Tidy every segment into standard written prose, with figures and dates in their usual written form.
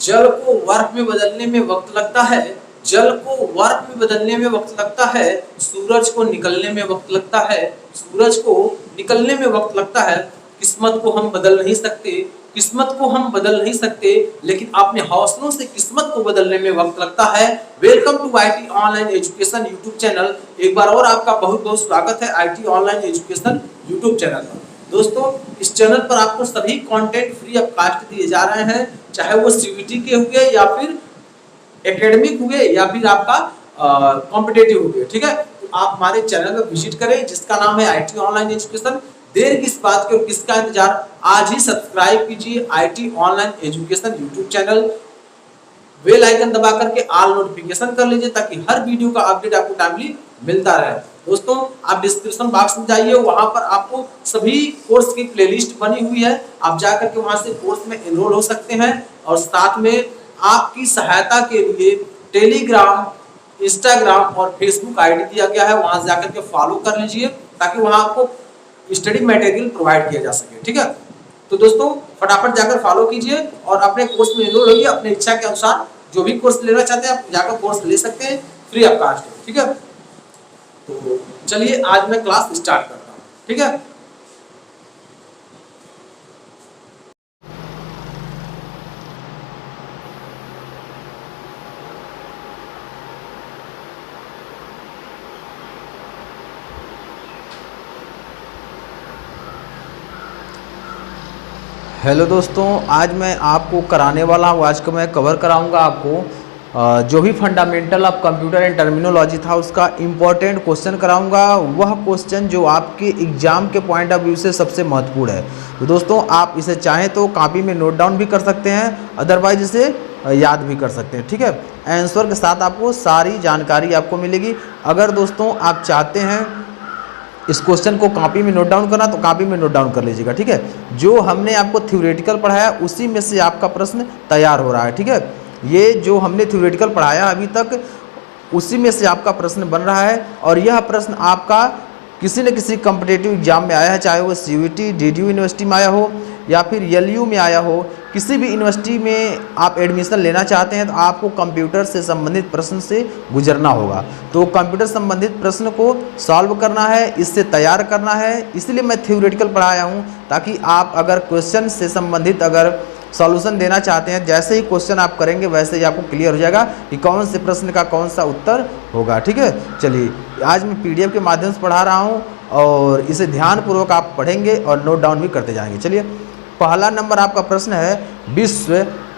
जल को वर्फ में बदलने में वक्त लगता है, जल को वर्फ में बदलने में वक्त लगता है, सूरज को निकलने में वक्त लगता है, सूरज को निकलने में वक्त लगता है। किस्मत को हम बदल नहीं सकते, किस्मत को हम बदल नहीं सकते, लेकिन अपने हौसलों से किस्मत को बदलने में वक्त लगता है। Welcome to IT online education YouTube channel. एक बार और आपका बहुत बहुत स्वागत है IT online education YouTube channel पर। दोस्तों, इस चैनल पर आपको सभी कंटेंट फ्री ऑफ कॉस्ट दिए जा रहे हैं, चाहे वो सीबीटी के हुए या फिर एकेडमिक हुए या फिर आपका कॉम्पिटेटिव हुए। ठीक है, तो आप हमारे चैनल पर विजिट करें जिसका नाम है आईटी ऑनलाइन एजुकेशन। देर किस बात की और किसका इंतजार, आज ही सब्सक्राइब कीजिए IT online education YouTube channel. Bell icon दबा करके ऑल नोटिफिकेशन कर लीजिए ताकि हर वीडियो का अपडेट आपको टाइमली मिलता रहे। दोस्तों, आप डिस्क्रिप्शन बॉक्स में जाइए, वहां पर आपको सभी कोर्स की प्लेलिस्ट बनी हुई है, आप जाकर के वहां से कोर्स में एनरोल हो सकते हैं। और साथ में आपकी सहायता के लिए टेलीग्राम, इंस्टाग्राम और फेसबुक आईडी दिया गया है, वहां से जाकर के फॉलो कर लीजिए ताकि वहां आपको स्टडी मटेरियल प्रोवाइड किया जा सके। ठीक है, तो दोस्तों फटाफट जाकर फॉलो कीजिए और अपने कोर्स में एनरोल होइए। अपने इच्छा के अनुसार जो भी कोर्स लेना चाहते हैं आप जाकर कोर्स ले सकते हैं, फ्री ऑफ कॉस्ट। ठीक है, तो चलिए आज मैं क्लास स्टार्ट करता हूँ। ठीक है, हेलो दोस्तों, आज मैं आपको कराने वाला हूँ, आज को मैं कवर कराऊंगा आपको जो भी fundamental of computer and terminology था उसका इम्पोर्टेंट क्वेश्चन कराऊंगा। वह क्वेश्चन जो आपके एग्जाम के पॉइंट ऑफ व्यू से सबसे महत्वपूर्ण है। तो दोस्तों, आप इसे चाहें तो कॉपी में नोट डाउन भी कर सकते हैं, अदरवाइज इसे याद भी कर सकते हैं। ठीक है, आंसर के साथ आपको सारी जानकारी आपको मिलेगी। अगर दोस्तों आप चाहते हैं इस क्वेश्चन को कॉपी में नोट डाउन करना तो कॉपी में नोट डाउन कर लीजिएगा। ठीक है, जो हमने आपको थ्योरेटिकल पढ़ाया उसी में से आपका प्रश्न तैयार हो रहा है। ठीक है, ये जो हमने थ्योरेटिकल पढ़ाया अभी तक उसी में से आपका प्रश्न बन रहा है। और यह प्रश्न आपका किसी न किसी कॉम्पिटिटिव एग्जाम में आया है, चाहे वो सीयूईटी, डीडीयू यूनिवर्सिटी में आया हो या फिर एलयू में आया हो। किसी भी यूनिवर्सिटी में आप एडमिशन लेना चाहते हैं तो आपको कंप्यूटर से संबंधित प्रश्न से गुजरना होगा। तो कंप्यूटर संबंधित प्रश्न को सॉल्व करना है, इससे तैयार करना है, इसलिए मैं थ्योरेटिकल पढ़ाया हूँ ताकि आप अगर क्वेश्चन से संबंधित अगर सॉल्यूशन देना चाहते हैं, जैसे ही क्वेश्चन आप करेंगे वैसे ही आपको क्लियर हो जाएगा कि कौन से प्रश्न का कौन सा उत्तर होगा। ठीक है, चलिए आज मैं पीडीएफ के माध्यम से पढ़ा रहा हूँ और इसे ध्यानपूर्वक आप पढ़ेंगे और नोट डाउन भी करते जाएंगे। चलिए, पहला नंबर आपका प्रश्न है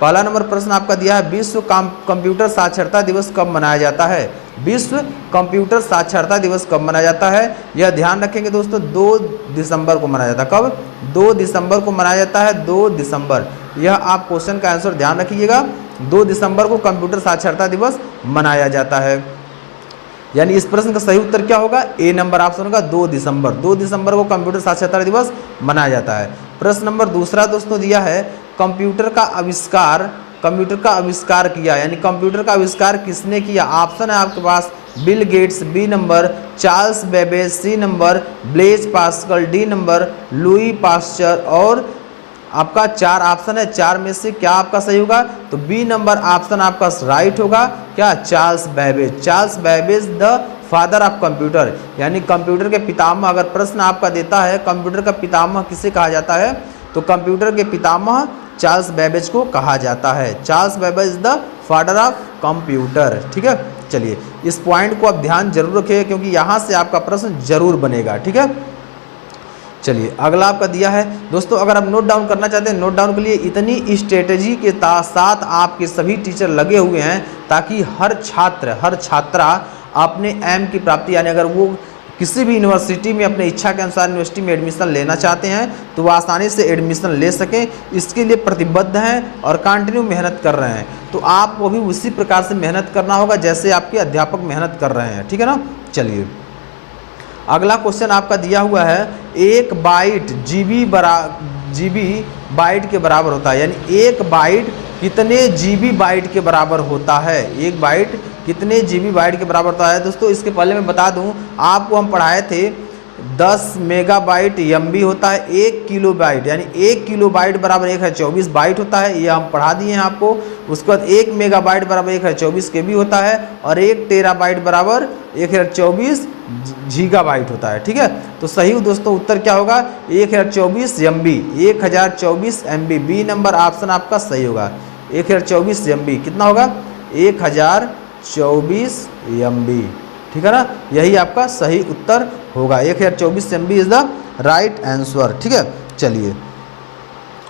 पहला नंबर प्रश्न आपका दिया है, विश्व कंप्यूटर साक्षरता दिवस कब मनाया जाता है? विश्व कंप्यूटर साक्षरता दिवस कब मनाया जाता है? यह ध्यान रखेंगे दोस्तों, 2 दिसंबर को मनाया जाता है। कब? 2 दिसंबर को मनाया जाता है। 2 दिसंबर, यह आप क्वेश्चन का आंसर ध्यान रखिएगा। 2 दिसंबर को कंप्यूटर साक्षरता दिवस मनाया जाता है। यानी इस प्रश्न का सही उत्तर क्या होगा? ए नंबर ऑप्शन होगा, 2 दिसंबर। 2 दिसंबर को कंप्यूटर साक्षरता दिवस मनाया जाता है। प्रश्न नंबर दूसरा दोस्तों दिया है, कंप्यूटर का आविष्कार किया, यानी कंप्यूटर का आविष्कार किसने किया? ऑप्शन है आपके पास, Bill Gates B number, Charles Babbage C number, Blaise Pascal D number, Louis Pasteur. और आपका 4 ऑप्शन है, 4 में से क्या आपका सही होगा? तो बी नंबर ऑप्शन आपका राइट होगा। क्या? Charles Babbage. Charles Babbage the father of computer, यानी कंप्यूटर के पितामह। अगर प्रश्न आपका देता है कंप्यूटर का पितामह किसे कहा जाता है, तो कंप्यूटर के पितामह चार्ल्स बेबेज को कहा जाता है। Charles Babbage the father of computer. ठीक है, चलिए इस पॉइंट को आप ध्यान जरूर रखिए क्योंकि यहाँ से आपका प्रश्न जरूर बनेगा। ठीक है, चलिए अगला आपका दिया है दोस्तों, अगर आप नोट डाउन करना चाहते हैं, नोट डाउन के लिए इतनी स्ट्रेटेजी के साथ आपके सभी टीचर लगे हुए हैं ताकि हर छात्रा अपने एम की प्राप्ति, यानी अगर वो किसी भी यूनिवर्सिटी में अपने इच्छा के अनुसार यूनिवर्सिटी में एडमिशन लेना चाहते हैं तो वो आसानी से एडमिशन ले सकें, इसके लिए प्रतिबद्ध हैं और कंटिन्यू मेहनत कर रहे हैं। तो आपको भी उसी प्रकार से मेहनत करना होगा जैसे आपके अध्यापक मेहनत कर रहे हैं। ठीक है ना, चलिए अगला क्वेश्चन आपका दिया हुआ है, 1 बाइट जीबी बाइट के बराबर होता है, यानी 1 बाइट कितने जीबी बाइट के बराबर होता है? 1 बाइट कितने जीबी बाइट के बराबर होता है? दोस्तों इसके पहले मैं बता दूं, आपको हम पढ़ाए थे 10 मेगाबाइट MB होता है। 1 किलोबाइट यानी 1 किलोबाइट बराबर 1024 बाइट होता है, ये हम पढ़ा दिए हैं आपको। उसके बाद 1 मेगाबाइट बराबर 1024 KB होता है और 1 टेराबाइट बराबर 1024 गीगाबाइट होता है। ठीक है, तो सही दोस्तों उत्तर क्या होगा 1024 MB, 1024 MB। B number option आपका सही होगा। 1024 MB कितना होगा 1024 MB। ठीक है ना, यही आपका सही उत्तर होगा। 1024 MB is the right answer. ठीक है, चलिए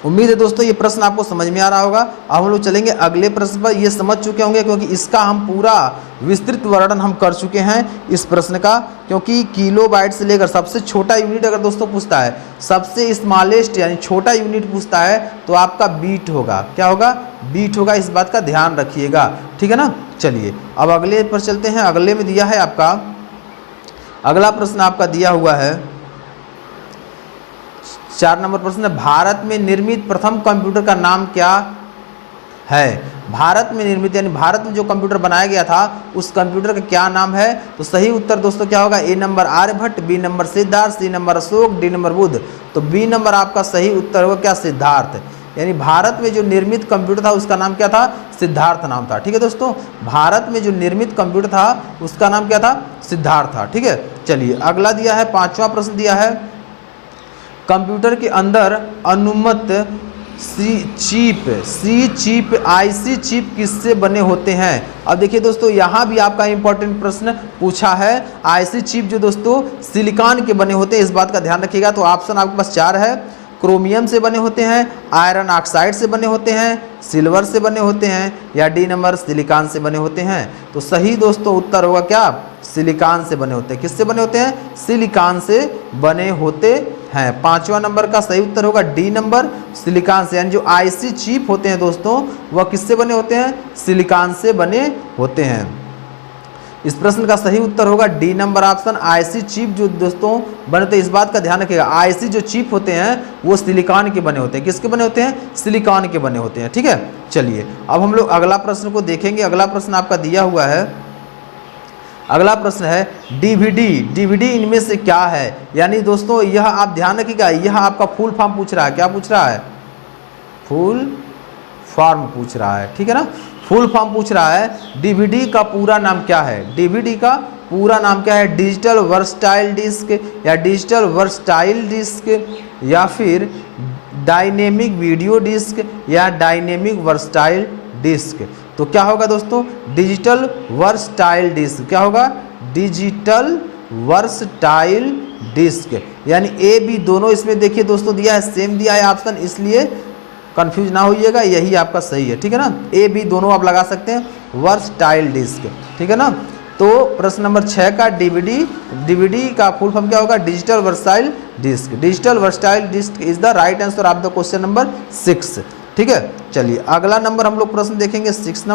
उम्मीद है दोस्तों ये प्रश्न आपको समझ में आ रहा होगा। अब हम लोग चलेंगे अगले प्रश्न पर। ये समझ चुके होंगे क्योंकि इसका हम पूरा विस्तृत वर्णन हम कर चुके हैं इस प्रश्न का, क्योंकि किलोबाइट से लेकर सबसे छोटा यूनिट अगर दोस्तों पूछता है, सबसे स्मॉलेस्ट यानी छोटा यूनिट पूछता है तो आपका बीट होगा। क्या होगा बीट होगा, इस बात का ध्यान रखिएगा। ठीक है ना, चलिए अब अगले पर चलते हैं। अगले में दिया है आपका, अगला प्रश्न आपका दिया हुआ है 4 नंबर प्रश्न है, भारत में निर्मित प्रथम कंप्यूटर का नाम क्या है। भारत में निर्मित यानी भारत में जो कंप्यूटर बनाया गया था उस कंप्यूटर का क्या नाम है। तो सही उत्तर दोस्तों क्या होगा, A number Aryabhata, B number Siddhartha, C number Ashok, D number Buddha. तो बी नंबर आपका सही उत्तर होगा क्या सिद्धार्थ। यानी भारत में जो निर्मित कंप्यूटर था उसका नाम क्या था, सिद्धार्थ नाम था। ठीक है दोस्तों, भारत में जो निर्मित कंप्यूटर था उसका नाम क्या था, सिद्धार्थ था। ठीक है, चलिए अगला दिया है 5वां प्रश्न दिया है, कंप्यूटर के अंदर अनुमत सी चिप IC चिप किससे बने होते हैं। अब देखिए दोस्तों यहाँ भी आपका इंपॉर्टेंट प्रश्न पूछा है। IC चिप जो दोस्तों सिलिकॉन के बने होते हैं, इस बात का ध्यान रखिएगा। तो ऑप्शन आपके पास 4 है, क्रोमियम से बने होते हैं, आयरन ऑक्साइड से बने होते हैं, सिल्वर से बने होते हैं, या डी नंबर सिलिकॉन से बने होते हैं। तो सही दोस्तों उत्तर होगा क्या, सिलिकॉन से बने होते हैं। किससे बने होते हैं, सिलिकॉन से बने होते हैं। 5वां नंबर का सही उत्तर होगा डी नंबर सिलिकॉन से। यानी जो IC चिप होते हैं दोस्तों वह किससे बने होते हैं, सिलिकॉन से बने होते हैं। इस प्रश्न का सही उत्तर होगा D number option. IC chip जो दोस्तों बनते हैं, इस बात का ध्यान रखिएगा, IC जो चिप होते हैं वो सिलिकॉन के बने होते हैं। किसके बने होते हैं, सिलिकॉन के बने होते हैं। ठीक है, चलिए अब हम लोग अगला प्रश्न को देखेंगे। अगला प्रश्न आपका दिया हुआ है, अगला प्रश्न है DVD इनमें से क्या है। यानी दोस्तों यह आप ध्यान रखिएगा, यह आपका फुल फॉर्म पूछ रहा है। क्या पूछ रहा है, फुल फॉर्म पूछ रहा है। ठीक है ना, फुल फॉर्म पूछ रहा है। DVD का पूरा नाम क्या है, DVD का पूरा नाम क्या है, डिजिटल वर्सटाइल डिस्क या डिजिटल वर्सटाइल डिस्क या फिर डायनेमिक वीडियो डिस्क या डायनेमिक वर्सटाइल डिस्क। तो क्या होगा दोस्तों, डिजिटल वर्सटाइल डिस्क। क्या होगा, डिजिटल वर्सटाइल डिस्क। यानी ए बी दोनों इसमें देखिए दोस्तों दिया है, सेम दिया है ऑप्शन, इसलिए कंफ्यूज ना होइएगा, यही आपका सही है। ठीक है ना, ए बी दोनों आप लगा सकते हैं, वर्सटाइल डिस्क। ठीक है ना, तो प्रश्न नंबर 6 का DVD का फुल फॉर्म क्या होगा, digital versatile disc. Digital versatile disc is the right answer of the question number 6। ठीक है, चलिए अगला नंबर हम लोग प्रश्न देखेंगे 7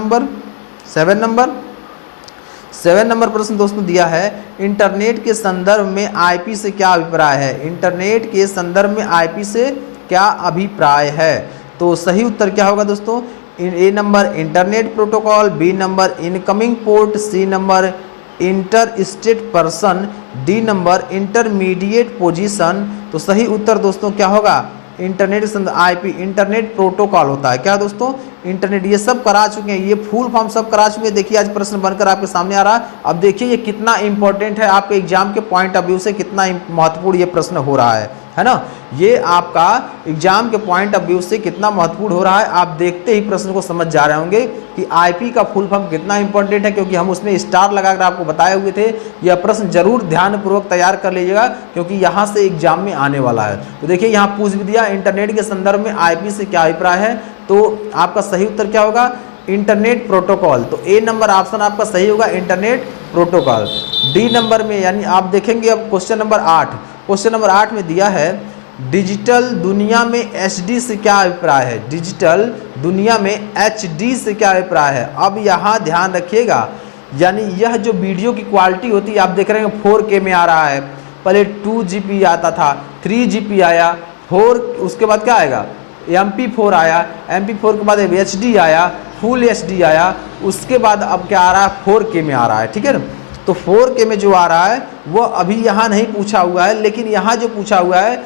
नंबर प्रश्न दोस्तों दिया है, इंटरनेट के संदर्भ में IP से क्या अभिप्राय है। इंटरनेट के संदर्भ में IP से क्या अभिप्राय है। तो सही उत्तर क्या होगा दोस्तों, A number internet protocol, B number incoming port, C number inter state person, D number intermediate position. तो सही उत्तर दोस्तों क्या होगा, इंटरनेट IP इंटरनेट प्रोटोकॉल होता है। क्या दोस्तों, इंटरनेट। ये सब करा चुके हैं, ये फुल फॉर्म सब करा चुके हैं। देखिए आज प्रश्न बनकर आपके सामने आ रहा है। अब देखिए ये कितना इंपॉर्टेंट है, आपके एग्जाम के पॉइंट ऑफ व्यू से कितना महत्वपूर्ण ये प्रश्न हो रहा है ना। ये आपका एग्जाम के पॉइंट ऑफ व्यू से कितना महत्वपूर्ण हो रहा है, आप देखते ही प्रश्न को समझ जा रहे होंगे कि IP का फुल फॉर्म कितना इंपॉर्टेंट है, क्योंकि हम उसमें स्टार लगाकर आपको बताए हुए थे। यह प्रश्न जरूर ध्यानपूर्वक तैयार कर लीजिएगा, क्योंकि यहाँ से एग्जाम में आने वाला है। तो देखिए यहाँ पूछ भी दिया, इंटरनेट के संदर्भ में IP से क्या अभिप्राय है। तो आपका सही उत्तर क्या होगा, इंटरनेट प्रोटोकॉल। तो ए नंबर ऑप्शन आपका सही होगा, इंटरनेट प्रोटोकॉल। डी नंबर में यानी आप देखेंगे अब क्वेश्चन नंबर 8, क्वेश्चन नंबर 8 में दिया है, डिजिटल दुनिया में HD से क्या अभिप्राय है। डिजिटल दुनिया में HD से क्या अभिप्राय है। अब यहाँ ध्यान रखिएगा, यानी यह जो वीडियो की क्वालिटी होती है, आप देख रहे हैं 4K में आ रहा है। पहले 2GB आता था, 3GB आया, 4 उसके बाद क्या आएगा, MP4 आया, MP4 के बाद HD आया, फुल HD आया, उसके बाद अब क्या आ रहा है, 4K में आ रहा है। ठीक है ना, तो 4K में जो आ रहा है वो अभी यहाँ नहीं पूछा हुआ है, लेकिन यहाँ जो पूछा हुआ है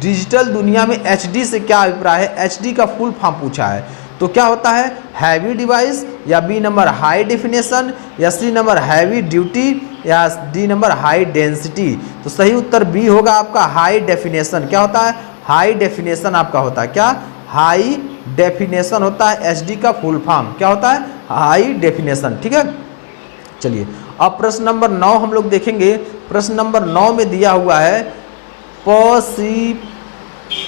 डिजिटल दुनिया में HD से क्या अभिप्राय है, HD का फुल फॉर्म पूछा है। तो क्या होता है, हैवी डिवाइस, या बी नंबर हाई डेफिनेशन, या सी नंबर हैवी ड्यूटी, या डी नंबर हाई डेंसिटी। तो सही उत्तर बी होगा आपका हाई डेफिनेशन। क्या होता है, हाई डेफिनेशन आपका होता है। क्या, हाई डेफिनेशन होता है HD का फुल फॉर्म। क्या होता है, हाई डेफिनेशन। ठीक है, चलिए अब प्रश्न नंबर 9 हम लोग देखेंगे। प्रश्न नंबर 9 में दिया हुआ है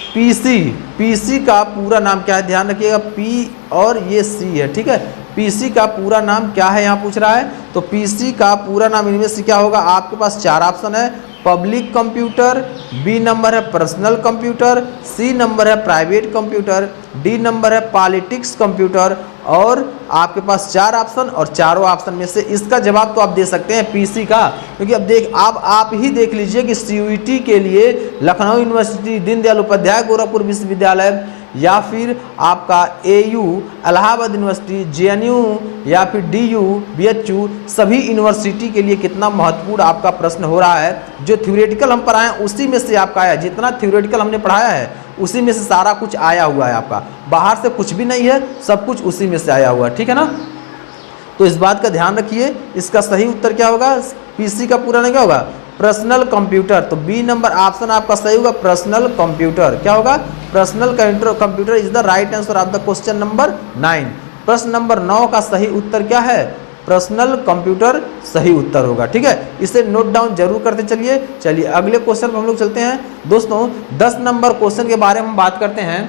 पीसी का पूरा नाम क्या है, ध्यान रखिएगा, पी और ये सी है। ठीक है, पीसी का पूरा नाम क्या है यहाँ पूछ रहा है। तो पीसी का पूरा नाम इनमें से क्या होगा, आपके पास 4 ऑप्शन है, पब्लिक कंप्यूटर, बी नंबर है पर्सनल कंप्यूटर, सी नंबर है प्राइवेट कंप्यूटर, डी नंबर है पॉलिटिक्स कंप्यूटर, और आपके पास 4 ऑप्शन, और चारों ऑप्शन में से इसका जवाब तो आप दे सकते हैं पीसी का। क्योंकि अब आप ही देख लीजिए कि CUET के लिए लखनऊ यूनिवर्सिटी, दीनदयाल उपाध्याय गोरखपुर विश्वविद्यालय, या फिर आपका AU इलाहाबाद यूनिवर्सिटी, JNU, या फिर DU BHU, सभी यूनिवर्सिटी के लिए कितना महत्वपूर्ण आपका प्रश्न हो रहा है। जो थ्योरेटिकल हम पढ़ाए उसी में से आपका आया, जितना थ्योरेटिकल हमने पढ़ाया है उसी में से सारा कुछ आया हुआ है आपका, बाहर से कुछ भी नहीं है, सब कुछ उसी में से आया हुआ है। ठीक है ना, तो इस बात का ध्यान रखिए। इसका सही उत्तर क्या होगा, पीसी का पूरा नाम क्या होगा, पर्सनल कंप्यूटर। तो बी नंबर ऑप्शन आपका सही होगा, पर्सनल कंप्यूटर। क्या होगा, personal computer is the right answer of the question number 9। प्रश्न नंबर 9 का सही उत्तर क्या है, पर्सनल कंप्यूटर सही उत्तर होगा। ठीक है, इसे नोट डाउन जरूर करते चलिए अगले क्वेश्चन पर हम लोग चलते हैं। दोस्तों 10 नंबर क्वेश्चन के बारे में हम बात करते हैं।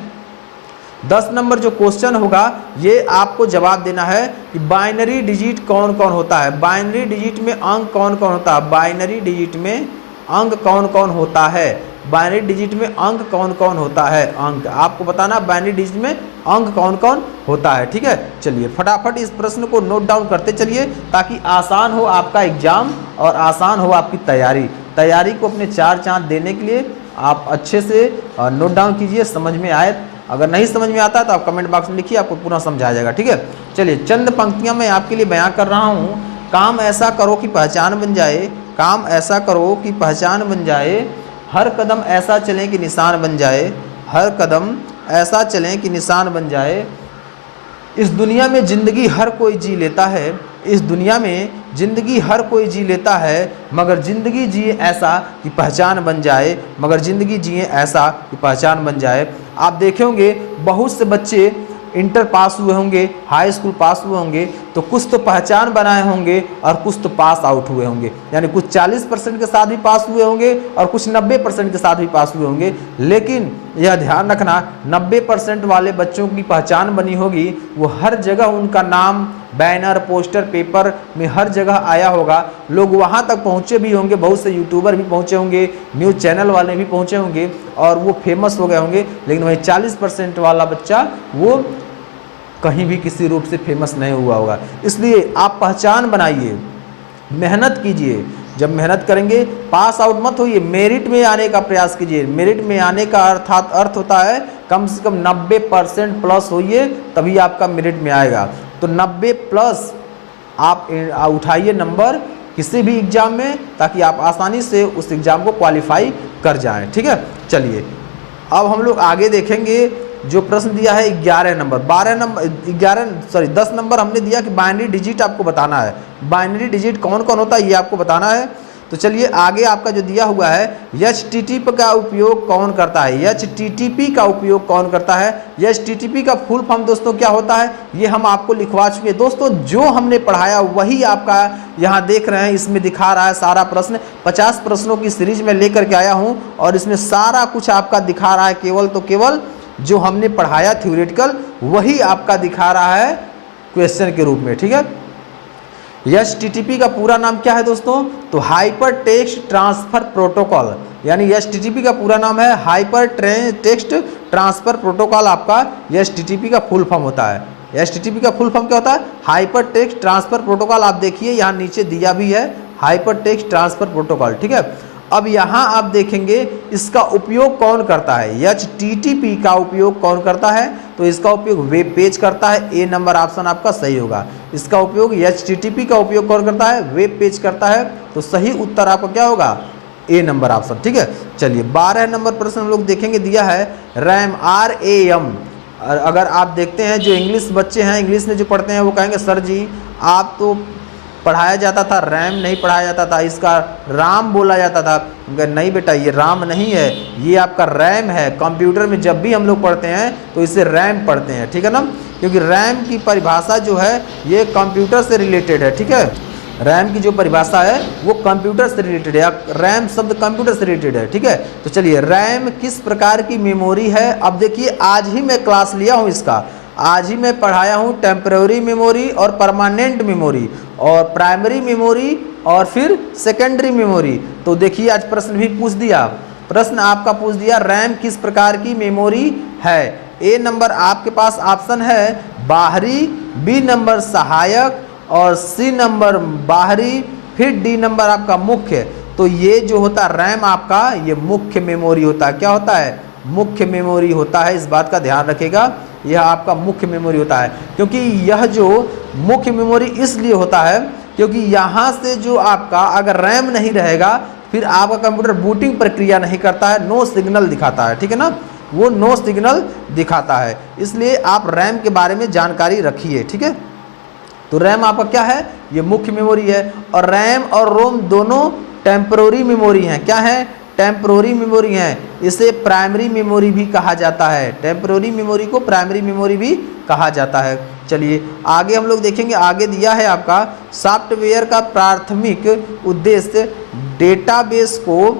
10 नंबर जो क्वेश्चन होगा ये आपको जवाब देना है कि बाइनरी डिजिट कौन कौन होता है, बाइनरी डिजिट में अंक कौन कौन होता है, बाइनरी डिजिट में अंक कौन कौन होता है, बाइनरी डिजिट में अंक कौन कौन होता है, अंक आपको बताना बाइनरी डिजिट में अंक कौन कौन होता है। ठीक है, चलिए फटाफट इस प्रश्न को नोट डाउन करते चलिए ताकि आसान हो आपका एग्जाम और आसान हो आपकी तैयारी को अपने 4 चांद देने के लिए आप अच्छे से नोट डाउन कीजिए, समझ में आए। अगर नहीं समझ में आता है तो आप कमेंट बॉक्स में लिखिए, आपको पूरा समझाया जाएगा। ठीक है, चलिए चंद पंक्तियां मैं आपके लिए बयां कर रहा हूं। काम ऐसा करो कि पहचान बन जाए, काम ऐसा करो कि पहचान बन जाए, हर कदम ऐसा चलें कि निशान बन जाए, हर कदम ऐसा चलें कि निशान बन जाए। इस दुनिया में ज़िंदगी हर कोई जी लेता है, इस दुनिया में ज़िंदगी हर कोई जी लेता है, मगर ज़िंदगी जिए ऐसा कि पहचान बन जाए, मगर ज़िंदगी जिए ऐसा कि पहचान बन जाए। आप देखे होंगे बहुत से बच्चे इंटर पास हुए होंगे, हाई स्कूल पास हुए होंगे, तो कुछ तो पहचान बनाए होंगे और कुछ तो पास आउट हुए होंगे, यानी कुछ 40% के साथ भी पास हुए होंगे और कुछ 90% के साथ भी पास हुए होंगे। लेकिन यह ध्यान रखना 90% वाले बच्चों की पहचान बनी होगी, वो हर जगह उनका नाम बैनर पोस्टर पेपर में हर जगह आया होगा, लोग वहाँ तक पहुँचे भी होंगे, बहुत से यूट्यूबर भी पहुँचे होंगे, न्यूज़ चैनल वाले भी पहुँचे होंगे और वो फेमस हो गए होंगे। लेकिन वही 40% वाला बच्चा वो कहीं भी किसी रूप से फेमस नहीं हुआ होगा। इसलिए आप पहचान बनाइए, मेहनत कीजिए। जब मेहनत करेंगे पास आउट मत होइए, मेरिट में आने का प्रयास कीजिए। मेरिट में आने का अर्थ होता है कम से कम 90% प्लस होइए, तभी आपका मेरिट में आएगा। तो 90 प्लस आप उठाइए नंबर किसी भी एग्ज़ाम में, ताकि आप आसानी से उस एग्ज़ाम को क्वालिफाई कर जाएं। ठीक है, चलिए अब हम लोग आगे देखेंगे। जो प्रश्न दिया है 11 नंबर 10 नंबर हमने दिया कि बाइनरी डिजिट आपको बताना है, बाइनरी डिजिट कौन कौन होता है ये आपको बताना है। तो चलिए आगे आपका जो दिया हुआ है HTTP का उपयोग कौन करता है, HTTP का उपयोग कौन करता है, HTTP का फुल फॉर्म दोस्तों क्या होता है ये हम आपको लिखवा चुके हैं। दोस्तों जो हमने पढ़ाया वही आपका यहाँ देख रहे हैं, इसमें दिखा रहा है सारा प्रश्न। 50 प्रश्नों की सीरीज में लेकर के आया हूँ और इसमें सारा कुछ आपका दिखा रहा है, केवल जो हमने पढ़ाया थ्योरेटिकल वही आपका दिखा रहा है क्वेश्चन के रूप में। ठीक है, HTTP का पूरा नाम क्या है दोस्तों, तो हाइपर टेक्स्ट ट्रांसफर प्रोटोकॉल, यानी HTTP का पूरा नाम है हाइपर टेक्स्ट ट्रांसफर प्रोटोकॉल, आपका HTTP का फुल फॉर्म होता है। HTTP का फुल फॉर्म क्या होता है, हाइपर टेक्स्ट ट्रांसफर प्रोटोकॉल। आप देखिए यहाँ नीचे दिया भी है हाइपर टेक्स्ट ट्रांसफर प्रोटोकॉल। ठीक है, अब यहाँ आप देखेंगे इसका उपयोग कौन करता है, HTTP का उपयोग कौन करता है, तो इसका उपयोग वेब पेज करता है। ए नंबर ऑप्शन आपका सही होगा। इसका उपयोग HTTP का उपयोग कौन करता है, वेब पेज करता है। तो सही उत्तर आपका क्या होगा, ए नंबर ऑप्शन। ठीक है, चलिए 12 नंबर प्रश्न हम लोग देखेंगे, दिया है RAM RAM। अगर आप देखते हैं जो इंग्लिश बच्चे हैं, इंग्लिश में जो पढ़ते हैं वो कहेंगे सर जी आप तो पढ़ाया जाता था रैम नहीं पढ़ाया जाता था, इसका राम बोला जाता था। नहीं बेटा, ये राम नहीं है, ये आपका रैम है। कंप्यूटर में जब भी हम लोग पढ़ते हैं तो इसे रैम पढ़ते हैं, ठीक है ना, क्योंकि रैम की परिभाषा जो है ये कंप्यूटर से रिलेटेड है। ठीक है, रैम की जो परिभाषा है वो कंप्यूटर से रिलेटेड है, रैम शब्द कंप्यूटर से रिलेटेड है। ठीक है, तो चलिए रैम किस प्रकार की मेमोरी है। अब देखिए आज ही मैं क्लास लिया हूँ इसका, आज ही मैं पढ़ाया हूँ टेम्पररी मेमोरी और परमानेंट मेमोरी और प्राइमरी मेमोरी और फिर सेकेंडरी मेमोरी। तो देखिए आज प्रश्न भी पूछ दिया, प्रश्न आपका पूछ दिया रैम किस प्रकार की मेमोरी है। ए नंबर आपके पास ऑप्शन है बाहरी, बी नंबर सहायक और सी नंबर बाहरी, फिर डी नंबर आपका मुख्य। तो ये जो होता है रैम आपका ये मुख्य मेमोरी होता है। क्या होता है, मुख्य मेमोरी होता है। इस बात का ध्यान रखिएगा, यह आपका मुख्य मेमोरी होता है। क्योंकि यह जो मुख्य मेमोरी इसलिए होता है क्योंकि यहाँ से जो आपका अगर रैम नहीं रहेगा फिर आपका कंप्यूटर बूटिंग प्रक्रिया नहीं करता है, नो सिग्नल दिखाता है। ठीक है ना, वो नो सिग्नल दिखाता है, इसलिए आप रैम के बारे में जानकारी रखिए। ठीक है, तो रैम आपका क्या है, ये मुख्य मेमोरी है। और रैम और रोम दोनों टेम्पररी मेमोरी हैं। क्या है, टेम्पररी मेमोरी हैं। इसे प्राइमरी मेमोरी भी कहा जाता है, टेम्पररी मेमोरी को प्राइमरी मेमोरी भी कहा जाता है। चलिए आगे हम लोग देखेंगे, आगे दिया है आपका सॉफ्टवेयर का प्राथमिक उद्देश्य डेटाबेस को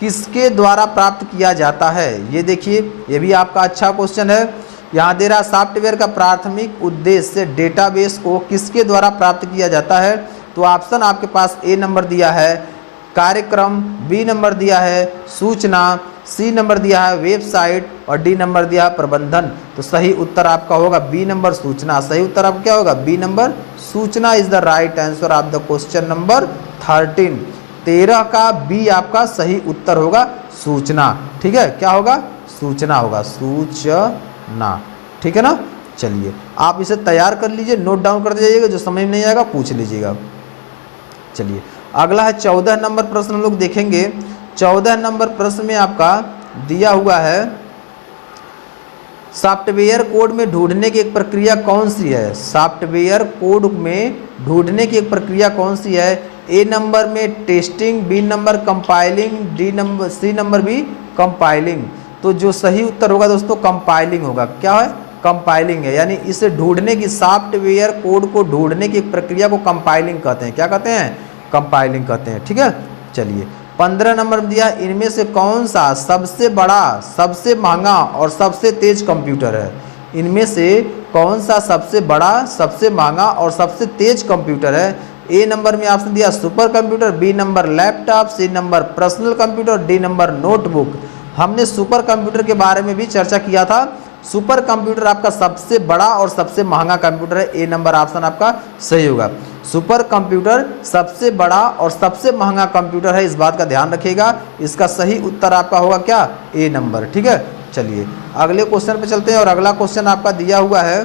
किसके द्वारा प्राप्त किया जाता है। ये देखिए ये भी आपका अच्छा क्वेश्चन है। यहाँ दे रहा सॉफ्टवेयर का प्राथमिक उद्देश्य डेटाबेस को किसके द्वारा प्राप्त किया जाता है। तो ऑप्शन आपके पास ए नंबर दिया है कार्यक्रम, बी नंबर दिया है सूचना, सी नंबर दिया है वेबसाइट और डी नंबर दिया है प्रबंधन। तो सही उत्तर आपका होगा बी नंबर सूचना। सही उत्तर आपका क्या होगा, बी नंबर सूचना is the right answer of the question number 13। 13 का बी आपका सही उत्तर होगा सूचना। ठीक है, क्या होगा, सूचना होगा, सूचना। ठीक है ना, चलिए आप इसे तैयार कर लीजिए, नोट डाउन कर दीजिएगा, जो समझ नहीं आएगा पूछ लीजिएगा। चलिए अगला है 14 नंबर प्रश्न हम लोग देखेंगे। 14 नंबर प्रश्न में आपका दिया हुआ है सॉफ्टवेयर कोड में ढूंढने की एक प्रक्रिया कौन सी है। सॉफ्टवेयर कोड में ढूंढने की एक प्रक्रिया कौन सी है। ए नंबर में testing, B number compiling, D number C number भी कंपाइलिंग। तो जो सही उत्तर होगा दोस्तों कंपाइलिंग होगा। क्या है, कंपाइलिंग है, यानी इसे ढूंढने की, सॉफ्टवेयर कोड को ढूंढने की एक प्रक्रिया को कंपाइलिंग कहते हैं। क्या कहते हैं, कंपाइलिंग कहते हैं। ठीक है, चलिए 15 नंबर दिया इनमें से कौन सा सबसे बड़ा, सबसे महंगा और सबसे तेज कंप्यूटर है। इनमें से कौन सा सबसे बड़ा, सबसे महंगा और सबसे तेज कंप्यूटर है। ए नंबर में ऑप्शन दिया super computer, B number laptop, C number personal computer, D number notebook. हमने सुपर कंप्यूटर के बारे में भी चर्चा किया था। सुपर कंप्यूटर आपका सबसे बड़ा और सबसे महंगा कंप्यूटर है। ए नंबर ऑप्शन आपका सही होगा। सुपर कंप्यूटर सबसे बड़ा और सबसे महंगा कंप्यूटर है, इस बात का ध्यान रखिएगा। इसका सही उत्तर आपका होगा क्या, ए नंबर। ठीक है, चलिए अगले क्वेश्चन पे चलते हैं और अगला क्वेश्चन आपका दिया हुआ है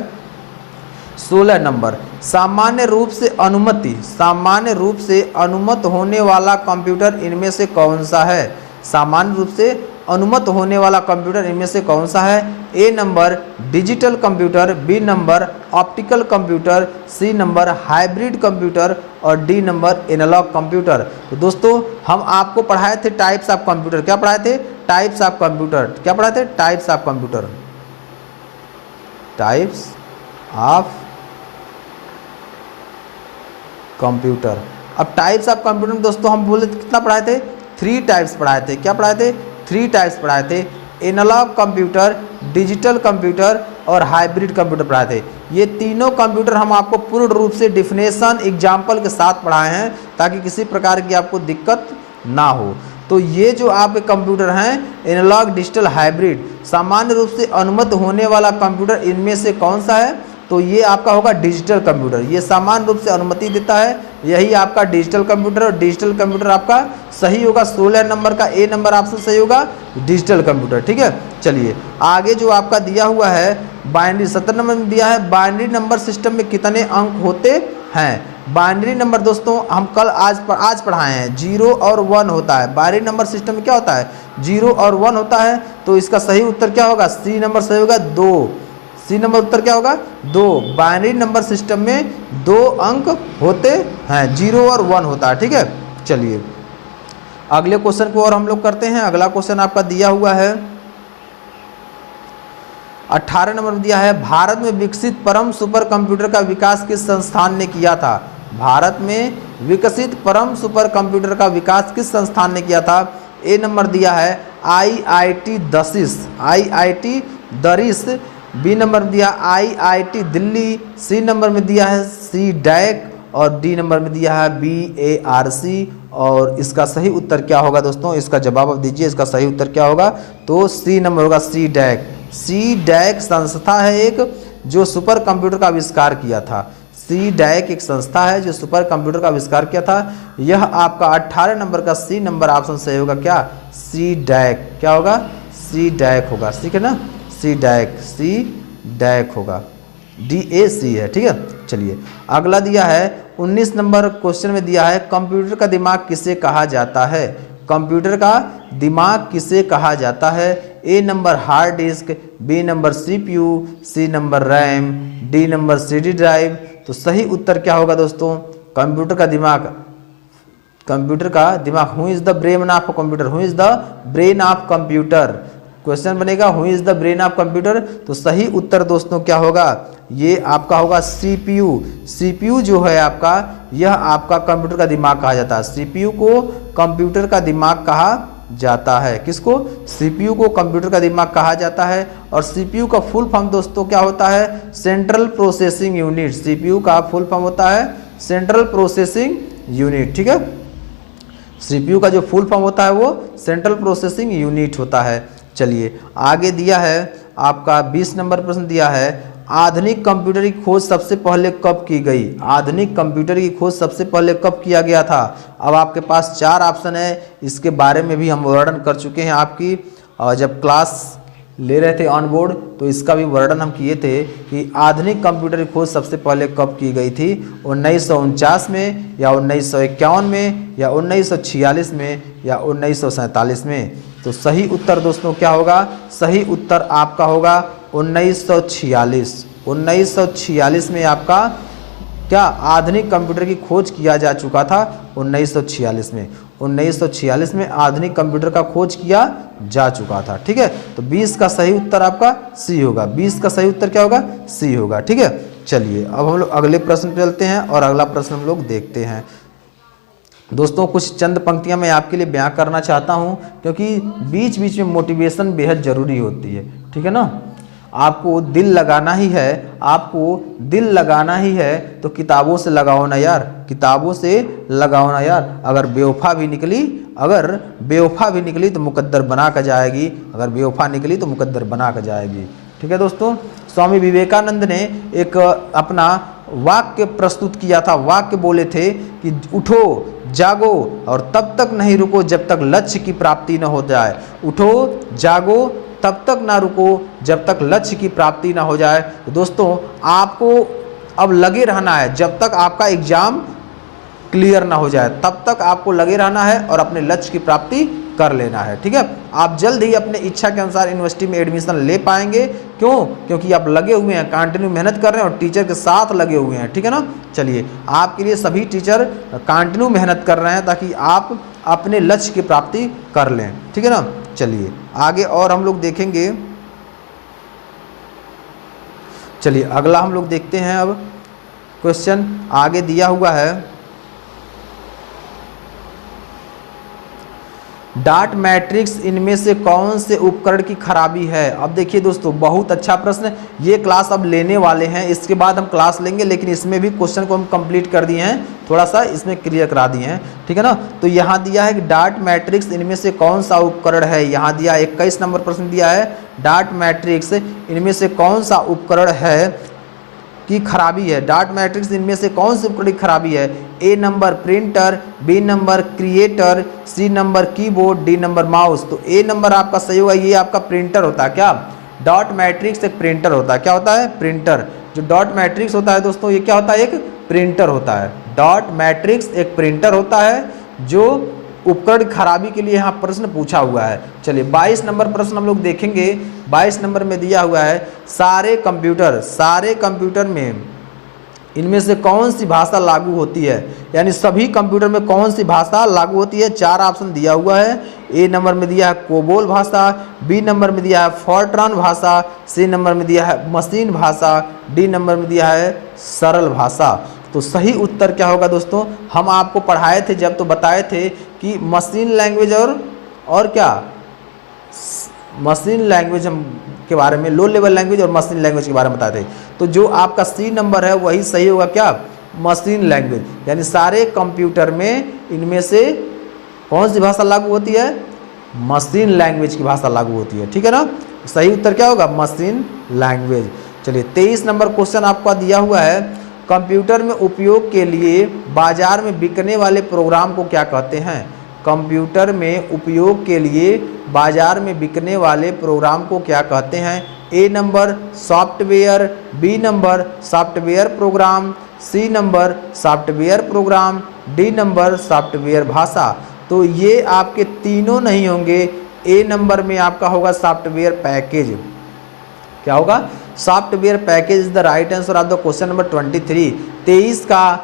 16 नंबर। सामान्य रूप से अनुमति, सामान्य रूप से अनुमत होने वाला कंप्यूटर इनमें से कौन सा है। सामान्य रूप से अनुमत होने वाला कंप्यूटर इनमें से कौन सा है। A number digital computer, B number optical computer, C number hybrid computer और डी नंबर एनालॉग कंप्यूटर। तो दोस्तों हम आपको पढ़ाए थे टाइप्स ऑफ कंप्यूटर। क्या पढ़ाए थे, टाइप्स ऑफ कंप्यूटर। क्या पढ़ाए थे, types of computer, types of computer. अब टाइप्स ऑफ कंप्यूटर में दोस्तों हम बोले कितना पढ़ाए थे, 3 टाइप्स पढ़ाए थे। क्या पढ़ाए थे, 3 टाइप्स पढ़ाए थे। एनालॉग कंप्यूटर, डिजिटल कंप्यूटर और हाइब्रिड कंप्यूटर पढ़ाए थे। ये तीनों कंप्यूटर हम आपको पूर्ण रूप से डिफिनेशन एग्जाम्पल के साथ पढ़ाए हैं ताकि किसी प्रकार की आपको दिक्कत ना हो। तो ये जो आपके कंप्यूटर हैं एनालॉग, डिजिटल, हाइब्रिड, सामान्य रूप से अनुमत होने वाला कंप्यूटर इनमें से कौन सा है। तो ये आपका होगा डिजिटल कंप्यूटर। ये सामान्य रूप से अनुमति देता है, यही आपका डिजिटल कंप्यूटर। और डिजिटल कंप्यूटर आपका सही होगा 16 नंबर का ए नंबर ऑप्शन सही होगा डिजिटल कंप्यूटर। ठीक है, चलिए आगे जो आपका दिया हुआ है बाइनरी 17 नंबर में दिया है, बाइनरी नंबर सिस्टम में कितने अंक होते हैं। बाइनरी नंबर दोस्तों हम कल आज पढ़ाए हैं, 0 और 1 होता है। बाइनरी नंबर सिस्टम में क्या होता है, 0 और 1 होता है। तो इसका सही उत्तर क्या होगा, सी नंबर सही होगा 2। सी नंबर उत्तर क्या होगा 2। बाइनरी नंबर सिस्टम में 2 अंक होते हैं, 0 और 1 होता है। ठीक है, चलिए अगले क्वेश्चन को और हम लोग करते हैं। अगला क्वेश्चन आपका दिया हुआ है 18 नंबर में दिया है, भारत में विकसित परम सुपर कंप्यूटर का विकास किस संस्थान ने किया था। भारत में विकसित परम सुपर कंप्यूटर का विकास किस संस्थान ने किया था। ए नंबर दिया है IIT दरिस, बी नंबर दिया IIT दिल्ली, सी नंबर में दिया है CDAC और डी नंबर में दिया है BARC। और इसका सही उत्तर क्या होगा दोस्तों, इसका जवाब आप दीजिए, इसका सही उत्तर क्या होगा। तो सी नंबर होगा CDAC। CDAC संस्था है एक जो सुपर कंप्यूटर का आविष्कार किया था। CDAC एक संस्था है जो सुपर कंप्यूटर का आविष्कार किया था। यह आपका 18 नंबर का सी नंबर ऑप्शन सही होगा क्या, CDAC। क्या होगा, CDAC होगा, ठीक है ना, CDAC होगा, DAC है। ठीक है, चलिए अगला दिया है 19 नंबर क्वेश्चन में दिया है, कंप्यूटर का दिमाग किसे कहा जाता है। कंप्यूटर का दिमाग किसे कहा जाता है। A number hard disk, B number CPU, C number RAM, D number CD drive. तो सही उत्तर क्या होगा दोस्तों, कंप्यूटर का दिमाग who is the brain of computer, who is the brain of computer. Question बनेगा who is the brain of computer. तो सही उत्तर दोस्तों क्या होगा, ये आपका होगा CPU जो है आपका, यह आपका कंप्यूटर का दिमाग कहा जाता है। CPU को कंप्यूटर का दिमाग कहा जाता है। किसको, CPU को कंप्यूटर का दिमाग कहा जाता है। और CPU का फुल फॉर्म दोस्तों क्या होता है, सेंट्रल प्रोसेसिंग यूनिट। CPU का फुल फॉर्म होता है सेंट्रल प्रोसेसिंग यूनिट। ठीक है, CPU का जो फुल फॉर्म होता है वो सेंट्रल प्रोसेसिंग यूनिट होता है। चलिए आगे दिया है आपका 20 नंबर प्रश्न दिया है, आधुनिक कंप्यूटर की खोज सबसे पहले कब की गई। आधुनिक कंप्यूटर की खोज सबसे पहले कब किया गया था। अब आपके पास 4 ऑप्शन है, इसके बारे में भी हम वर्णन कर चुके हैं आपकी जब क्लास ले रहे थे ऑन बोर्ड, तो इसका भी वर्णन हम किए थे कि आधुनिक कंप्यूटर की खोज सबसे पहले कब की गई थी, 1949 में या 1951 में या 1946 में या 1947 में। तो सही उत्तर दोस्तों क्या होगा, सही उत्तर आपका होगा 1946। 1946 में आपका क्या आधुनिक कंप्यूटर की खोज किया जा चुका था। 1946 में आधुनिक कंप्यूटर का खोज किया जा चुका था। ठीक है, तो 20 का सही उत्तर आपका सी होगा। 20 का सही उत्तर क्या होगा, सी होगा। ठीक है, चलिए अब हम लोग अगले प्रश्न पे चलते हैं और अगला प्रश्न हम लोग देखते हैं। दोस्तों कुछ चंद पंक्तियां मैं आपके लिए बयां करना चाहता हूं, क्योंकि बीच बीच में मोटिवेशन बेहद ज़रूरी होती है। ठीक है ना, आपको दिल लगाना ही है, आपको दिल लगाना ही है तो किताबों से लगाओ ना यार, किताबों से लगाओ ना यार। अगर बेवफा भी निकली तो मुकद्दर बना कर जाएगी, अगर बेवफा निकली तो मुकद्दर बना कर जाएगी। ठीक है दोस्तों, स्वामी विवेकानंद ने एक अपना वाक्य प्रस्तुत किया था। वाक्य बोले थे कि उठो जागो और तब तक नहीं रुको जब तक लक्ष्य की प्राप्ति न हो जाए। उठो जागो तब तक ना रुको जब तक लक्ष्य की प्राप्ति ना हो जाए। तो दोस्तों आपको अब लगे रहना है, जब तक आपका एग्जाम क्लियर ना हो जाए तब तक आपको लगे रहना है और अपने लक्ष्य की प्राप्ति कर लेना है। ठीक है, आप जल्द ही अपने इच्छा के अनुसार यूनिवर्सिटी में एडमिशन ले पाएंगे। क्यों, क्योंकि आप लगे हुए हैं, कंटिन्यू मेहनत कर रहे हैं और टीचर के साथ लगे हुए हैं। ठीक है ना, चलिए आपके लिए सभी टीचर कंटिन्यू मेहनत कर रहे हैं ताकि आप अपने लक्ष्य की प्राप्ति कर लें। ठीक है ना, चलिए आगे और हम लोग देखेंगे। चलिए अगला हम लोग देखते हैं। अब क्वेश्चन आगे दिया हुआ है, डाट मैट्रिक्स इनमें से कौन से उपकरण की खराबी है। अब देखिए दोस्तों बहुत अच्छा प्रश्न, ये क्लास अब लेने वाले हैं, इसके बाद हम क्लास लेंगे, लेकिन इसमें भी क्वेश्चन को हम कंप्लीट कर दिए हैं, थोड़ा सा इसमें क्लियर करा दिए हैं। ठीक है ना, तो यहाँ दिया है कि डाट मैट्रिक्स इनमें से कौन सा उपकरण है। यहाँ दिया 21 नंबर प्रश्न दिया है, डाट मैट्रिक्स इनमें से कौन सा उपकरण है। की खराबी है। डॉट मैट्रिक्स इनमें से कौन सी उपकरण की खराबी है? A number printer, B number creator, C number keyboard, D number mouse. तो ए नंबर आपका सही होगा, ये आपका प्रिंटर होता है। क्या? डॉट मैट्रिक्स एक प्रिंटर होता है। क्या होता है? प्रिंटर। जो डॉट मैट्रिक्स होता है दोस्तों, ये क्या होता है? एक प्रिंटर होता है। डॉट मैट्रिक्स एक प्रिंटर होता है जो उपकरण की खराबी के लिए यहाँ प्रश्न पूछा हुआ है। चलिए 22 नंबर प्रश्न हम लोग देखेंगे। 22 नंबर में दिया हुआ है सारे कंप्यूटर में इनमें से कौन सी भाषा लागू होती है, यानी सभी कंप्यूटर में कौन सी भाषा लागू होती है। 4 ऑप्शन दिया हुआ है। ए नंबर में दिया है कोबोल भाषा, बी नंबर में दिया है फॉर्ट्रान भाषा, सी नंबर में दिया है मशीन भाषा, डी नंबर में दिया है सरल भाषा। तो सही उत्तर क्या होगा दोस्तों? हम आपको पढ़ाए थे जब, तो बताए थे कि मशीन लैंग्वेज और क्या मशीन लैंग्वेज हम के बारे में, लो लेवल लैंग्वेज और मशीन लैंग्वेज के बारे में बताए थे। तो जो आपका सी नंबर है वही सही होगा। क्या? Machine language. यानी सारे कंप्यूटर में इनमें से कौन सी भाषा लागू होती है? मशीन लैंग्वेज की भाषा लागू होती है। ठीक है ना? सही उत्तर क्या होगा? Machine language. चलिए 23 नंबर क्वेश्चन आपका दिया हुआ है, कंप्यूटर में उपयोग के लिए बाजार में बिकने वाले प्रोग्राम को क्या कहते हैं? कंप्यूटर में उपयोग के लिए बाजार में बिकने वाले प्रोग्राम को क्या कहते हैं? A number software, B number software program, C number software program, D number software भाषा। तो ये आपके तीनों नहीं होंगे। ए नंबर में आपका होगा सॉफ्टवेयर पैकेज। क्या होगा? Software package is the right answer of the question number 23। 23 का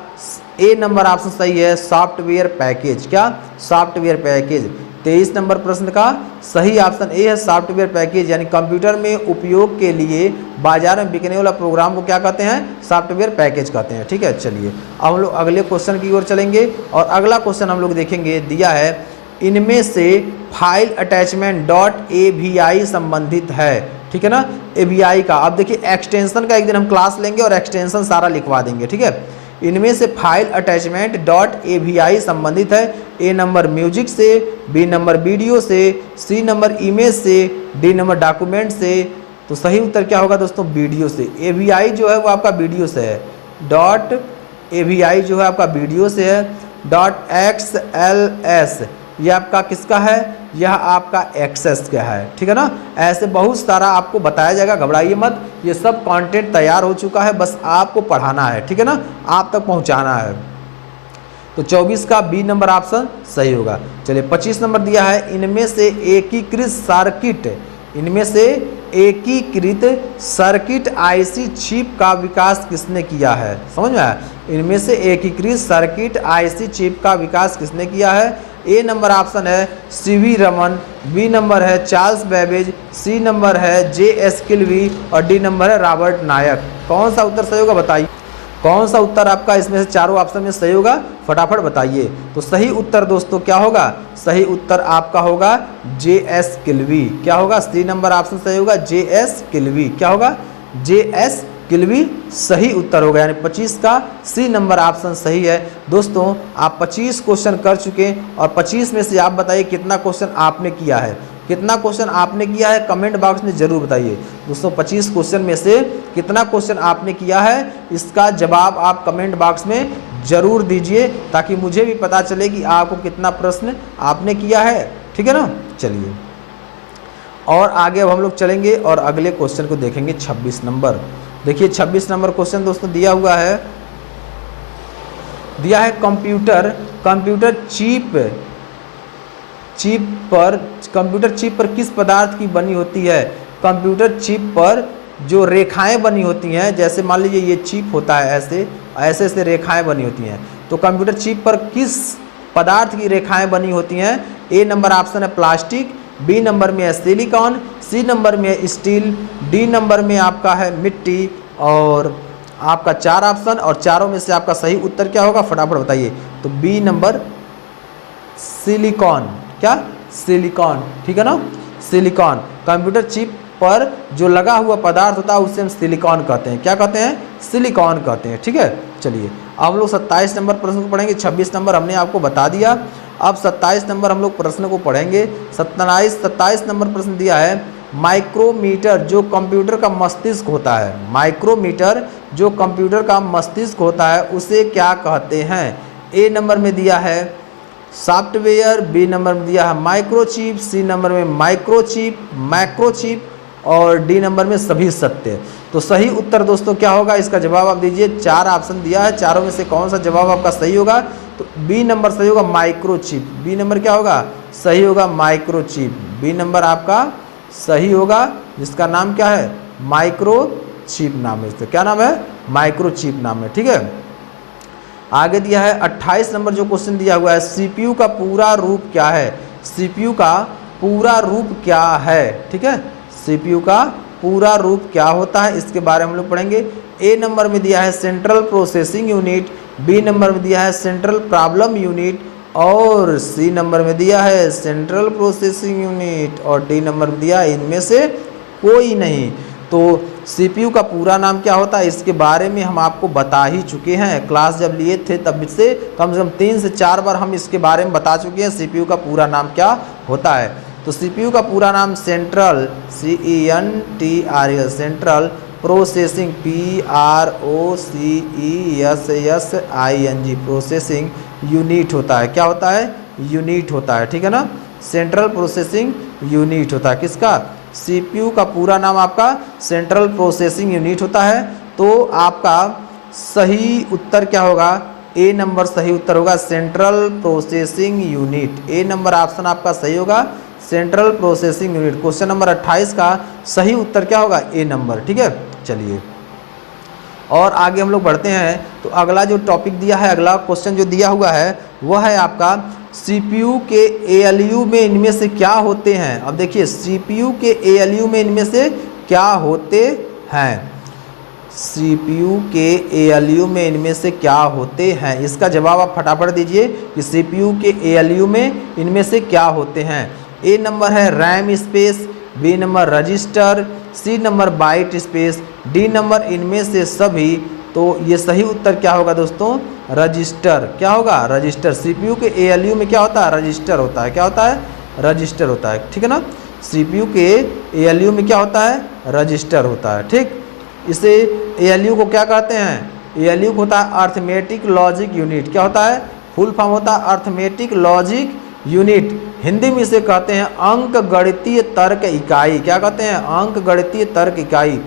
ए नंबर ऑप्शन सही है, सॉफ्टवेयर पैकेज। क्या? Software package. 23 नंबर प्रश्न का सही ऑप्शन ए है, सॉफ्टवेयर पैकेज। यानी कंप्यूटर में उपयोग के लिए बाजार में बिकने वाला प्रोग्राम को क्या कहते हैं? सॉफ्टवेयर पैकेज कहते हैं। ठीक है, चलिए अब हम लोग अगले क्वेश्चन की ओर चलेंगे और अगला क्वेश्चन हम लोग देखेंगे। दिया है इनमें से फाइल अटैचमेंट .avi संबंधित है। ठीक है ना? AVI का अब देखिए एक्सटेंशन का एक दिन हम क्लास लेंगे और एक्सटेंशन सारा लिखवा देंगे। ठीक है, इनमें से फाइल अटैचमेंट .avi संबंधित है। ए नंबर म्यूजिक से, बी नंबर वीडियो से, सी नंबर इमेज से, डी नंबर डॉक्यूमेंट से। तो सही उत्तर क्या होगा दोस्तों? वीडियो से। AVI जो है वो आपका वीडियो से है। .avi जो है आपका वीडियो से है। .xls ये आपका किसका है? यह आपका एक्सेस का है। ठीक है ना? ऐसे बहुत सारा आपको बताया जाएगा, घबराइए मत। ये सब कंटेंट तैयार हो चुका है, बस आपको पढ़ाना है। ठीक है ना? आप तक पहुंचाना है। तो 24 का बी नंबर ऑप्शन सही होगा। चलिए 25 नंबर दिया है इनमें से एकीकृत सर्किट आईसी चिप का विकास किसने किया है? समझ में आया? इनमें से एकीकृत सर्किट आईसी चिप का विकास किसने किया है? ए नंबर ऑप्शन है सीवी रमन, बी नंबर है चार्ल्स बेबेज, सी नंबर है JS किल्वी और डी नंबर है रॉबर्ट नायक। कौन सा उत्तर सही होगा बताइए? कौन सा उत्तर आपका इसमें से चारों ऑप्शन में सही होगा? फटाफट बताइए। तो सही उत्तर दोस्तों क्या होगा? सही उत्तर आपका होगा JS किल्वी। क्या होगा? सी नंबर ऑप्शन सही होगा, JS किल्वी। क्या होगा? JS किल्वी सही उत्तर होगा। यानी 25 का सी नंबर ऑप्शन सही है। दोस्तों आप 25 क्वेश्चन कर चुके हैं और 25 में से आप बताइए कितना क्वेश्चन आपने किया है। कितना क्वेश्चन आपने किया है कमेंट बॉक्स में जरूर बताइए। दोस्तों 25 क्वेश्चन में से कितना क्वेश्चन आपने किया है, इसका जवाब आप कमेंट बॉक्स में जरूर दीजिए, ताकि मुझे भी पता चले कि आपको कितना प्रश्न आपने किया है। ठीक है ना? चलिए और आगे अब हम लोग चलेंगे और अगले क्वेश्चन को देखेंगे। 26 नंबर देखिए, 26 नंबर क्वेश्चन दोस्तों दिया हुआ है, दिया है कंप्यूटर चिप पर किस पदार्थ की बनी होती है? कंप्यूटर चिप पर जो रेखाएं बनी होती हैं, जैसे मान लीजिए ये चिप होता है, ऐसे ऐसे रेखाएं बनी होती हैं। तो कंप्यूटर चिप पर किस पदार्थ की रेखाएं बनी होती हैं? ए नंबर ऑप्शन है प्लास्टिक, बी नंबर में है सिलिकॉन, सी नंबर में है स्टील, डी नंबर में आपका है मिट्टी। और आपका 4 ऑप्शन और चारों में से आपका सही उत्तर क्या होगा? फटाफट बताइए। तो बी नंबर सिलिकॉन। क्या? सिलिकॉन। ठीक है ना? सिलिकॉन। कंप्यूटर चिप पर जो लगा हुआ पदार्थ होता है उसे हम सिलिकॉन कहते हैं। क्या कहते हैं? सिलिकॉन कहते हैं। ठीक है, चलिए अब हम लोग 27 नंबर प्रश्न को पढ़ेंगे। 26 नंबर हमने आपको बता दिया। अब 27 नंबर हम लोग प्रश्न को पढ़ेंगे। 27 नंबर प्रश्न दिया है माइक्रोमीटर जो कंप्यूटर का मस्तिष्क होता है, माइक्रोमीटर जो कंप्यूटर का मस्तिष्क होता है उसे क्या कहते हैं? ए नंबर में दिया है सॉफ्टवेयर, बी नंबर में दिया है माइक्रोचिप, सी नंबर में माइक्रोचिप, मैक्रोचिप और डी नंबर में सभी सत्य। तो सही उत्तर दोस्तों क्या होगा, इसका जवाब आप दीजिए। 4 ऑप्शन दिया है, चारों में से कौन सा जवाब आपका सही होगा? तो बी नंबर सही होगा, माइक्रोचिप। बी नंबर क्या होगा? सही होगा माइक्रोचिप। बी नंबर आपका सही होगा, जिसका नाम क्या है? माइक्रोचिप नाम है। इसका क्या नाम है? माइक्रोचिप नाम है। ठीक है, आगे दिया है 28 नंबर जो क्वेश्चन दिया हुआ है, सीपीयू का पूरा रूप क्या है? सीपीयू का पूरा रूप क्या है? ठीक है, सीपीयू का पूरा रूप क्या होता है, इसके बारे में हम लोग पढ़ेंगे। ए नंबर में दिया है central processing unit, B number में दिया है सेंट्रल प्रॉब्लम यूनिट और सी नंबर में दिया है सेंट्रल प्रोसेसिंग यूनिट और डी नंबर में दिया है इनमें से कोई नहीं। तो सीपीयू का पूरा नाम क्या होता है, इसके बारे में हम आपको बता ही चुके हैं। क्लास जब लिए थे तब से कम 3 से 4 बार हम इसके बारे में बता चुके हैं सीपीयू का पूरा नाम क्या होता है। तो सीपीयू का पूरा नाम central CENTRL central processing PROCESSING processing unit होता है। क्या होता है? यूनिट होता है। ठीक है ना, सेंट्रल प्रोसेसिंग यूनिट होता है। किसका? सीपीयू का पूरा नाम आपका सेंट्रल प्रोसेसिंग यूनिट होता है। तो आपका सही उत्तर क्या होगा? ए नंबर सही उत्तर होगा, सेंट्रल प्रोसेसिंग यूनिट। ए नंबर ऑप्शन आपका सही होगा, central processing unit. Question number 28 का सही उत्तर क्या होगा? A number. ठीक है, चलिए और आगे हम लोग बढ़ते हैं। तो अगला जो टॉपिक दिया है, अगला क्वेश्चन जो दिया हुआ है वह है आपका सीपीयू के एएलयू में इनमें से क्या होते हैं? अब देखिए सीपीयू के एएलयू में इनमें से क्या होते हैं? सीपीयू के एएलयू में इनमें से क्या होते हैं, इसका जवाब आप फटाफट दीजिए कि सीपीयू के एएलयू में इनमें से क्या होते हैं। ए नंबर है RAM space, B number register, C number byte space, D number इनमें से सभी। तो ये सही उत्तर क्या होगा दोस्तों? रजिस्टर। क्या होगा? रजिस्टर। सीपीयू के एएलयू में क्या होता है? रजिस्टर होता है। क्या होता है? रजिस्टर होता है। ठीक है ना, सीपीयू के एएलयू में क्या होता है? रजिस्टर होता है। ठीक, इसे एएलयू को क्या कहते हैं? एएलयू को होता है अर्थमेटिक लॉजिक यूनिट। क्या होता है? फुल फॉर्म होता है अर्थमेटिक लॉजिक यूनिट। हिंदी में इसे कहते हैं अंक गणितीय तर्क इकाई। क्या कहते हैं? अंक गणितीय तर्क इकाई।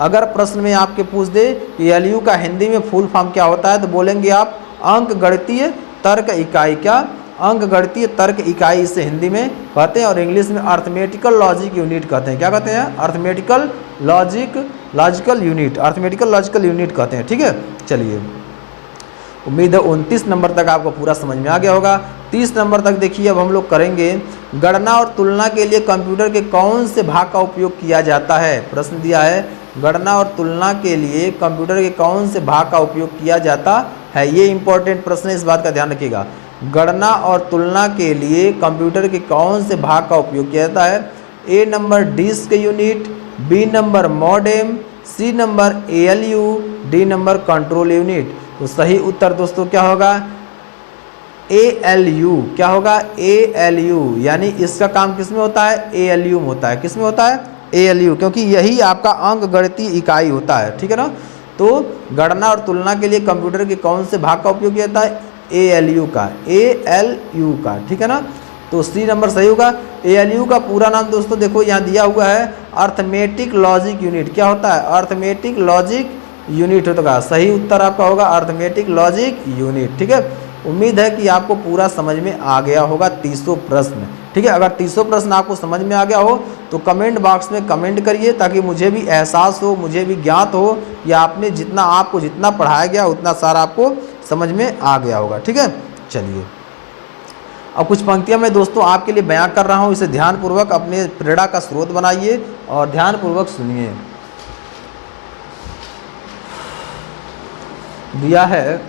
अगर प्रश्न में आपके पूछ दे कि एएलयू का हिंदी में फुल फॉर्म क्या होता है, तो बोलेंगे आप अंक गणितीय तर्क इकाई। क्या? अंक गणितीय तर्क इकाई इसे हिंदी में कहते हैं और इंग्लिश में अर्थमेटिकल लॉजिक यूनिट कहते हैं। क्या कहते हैं? Arithmetical logical unit, arithmetical logical unit कहते हैं। ठीक है, चलिए उम्मीद है 29 नंबर तक आपको पूरा समझ में आ गया होगा। 30 नंबर तक देखिए, अब हम लोग करेंगे गणना और तुलना के लिए कंप्यूटर के कौन से भाग का उपयोग किया जाता है। प्रश्न दिया है गणना और तुलना के लिए कंप्यूटर के कौन से भाग का उपयोग किया जाता है। ये इंपॉर्टेंट प्रश्न है, इस बात का ध्यान रखिएगा। गणना और तुलना के लिए कंप्यूटर के कौन से भाग का उपयोग किया जाता है? A number disk unit, B number modem, C number ALU, D number control unit. तो सही उत्तर दोस्तों क्या होगा? एएलयू। क्या होगा? एएलयू, यानी इसका काम किस में होता है? एएलयू में होता है। किस में होता है? एएलयू, क्योंकि यही आपका अंक गणितीय इकाई होता है। ठीक है ना, तो गणना और तुलना के लिए कंप्यूटर के कौन से भाग का उपयोग किया जाता है? एएलयू का, एएलयू का। ठीक है ना, तो सी नंबर सही होगा। एएलयू का पूरा नाम दोस्तों देखो यहाँ दिया हुआ है अर्थमेटिक लॉजिक यूनिट। क्या होता है? अर्थमेटिक लॉजिक यूनिट होगा। सही उत्तर आपका होगा अर्थमेटिक लॉजिक यूनिट। ठीक है, उम्मीद है कि आपको पूरा समझ में आ गया होगा 300 प्रश्न। ठीक है, अगर 300 प्रश्न आपको समझ में आ गया हो तो कमेंट बॉक्स में कमेंट करिए, ताकि मुझे भी एहसास हो, मुझे भी ज्ञात हो कि आपको जितना पढ़ाया गया उतना सारा आपको समझ में आ गया होगा। ठीक है, चलिए अब कुछ पंक्तियां मैं दोस्तों आपके लिए बयां कर रहा हूं, इसे ध्यानपूर्वक अपने प्रेरणा का स्रोत बनाइए और ध्यानपूर्वक सुनिए। दिया है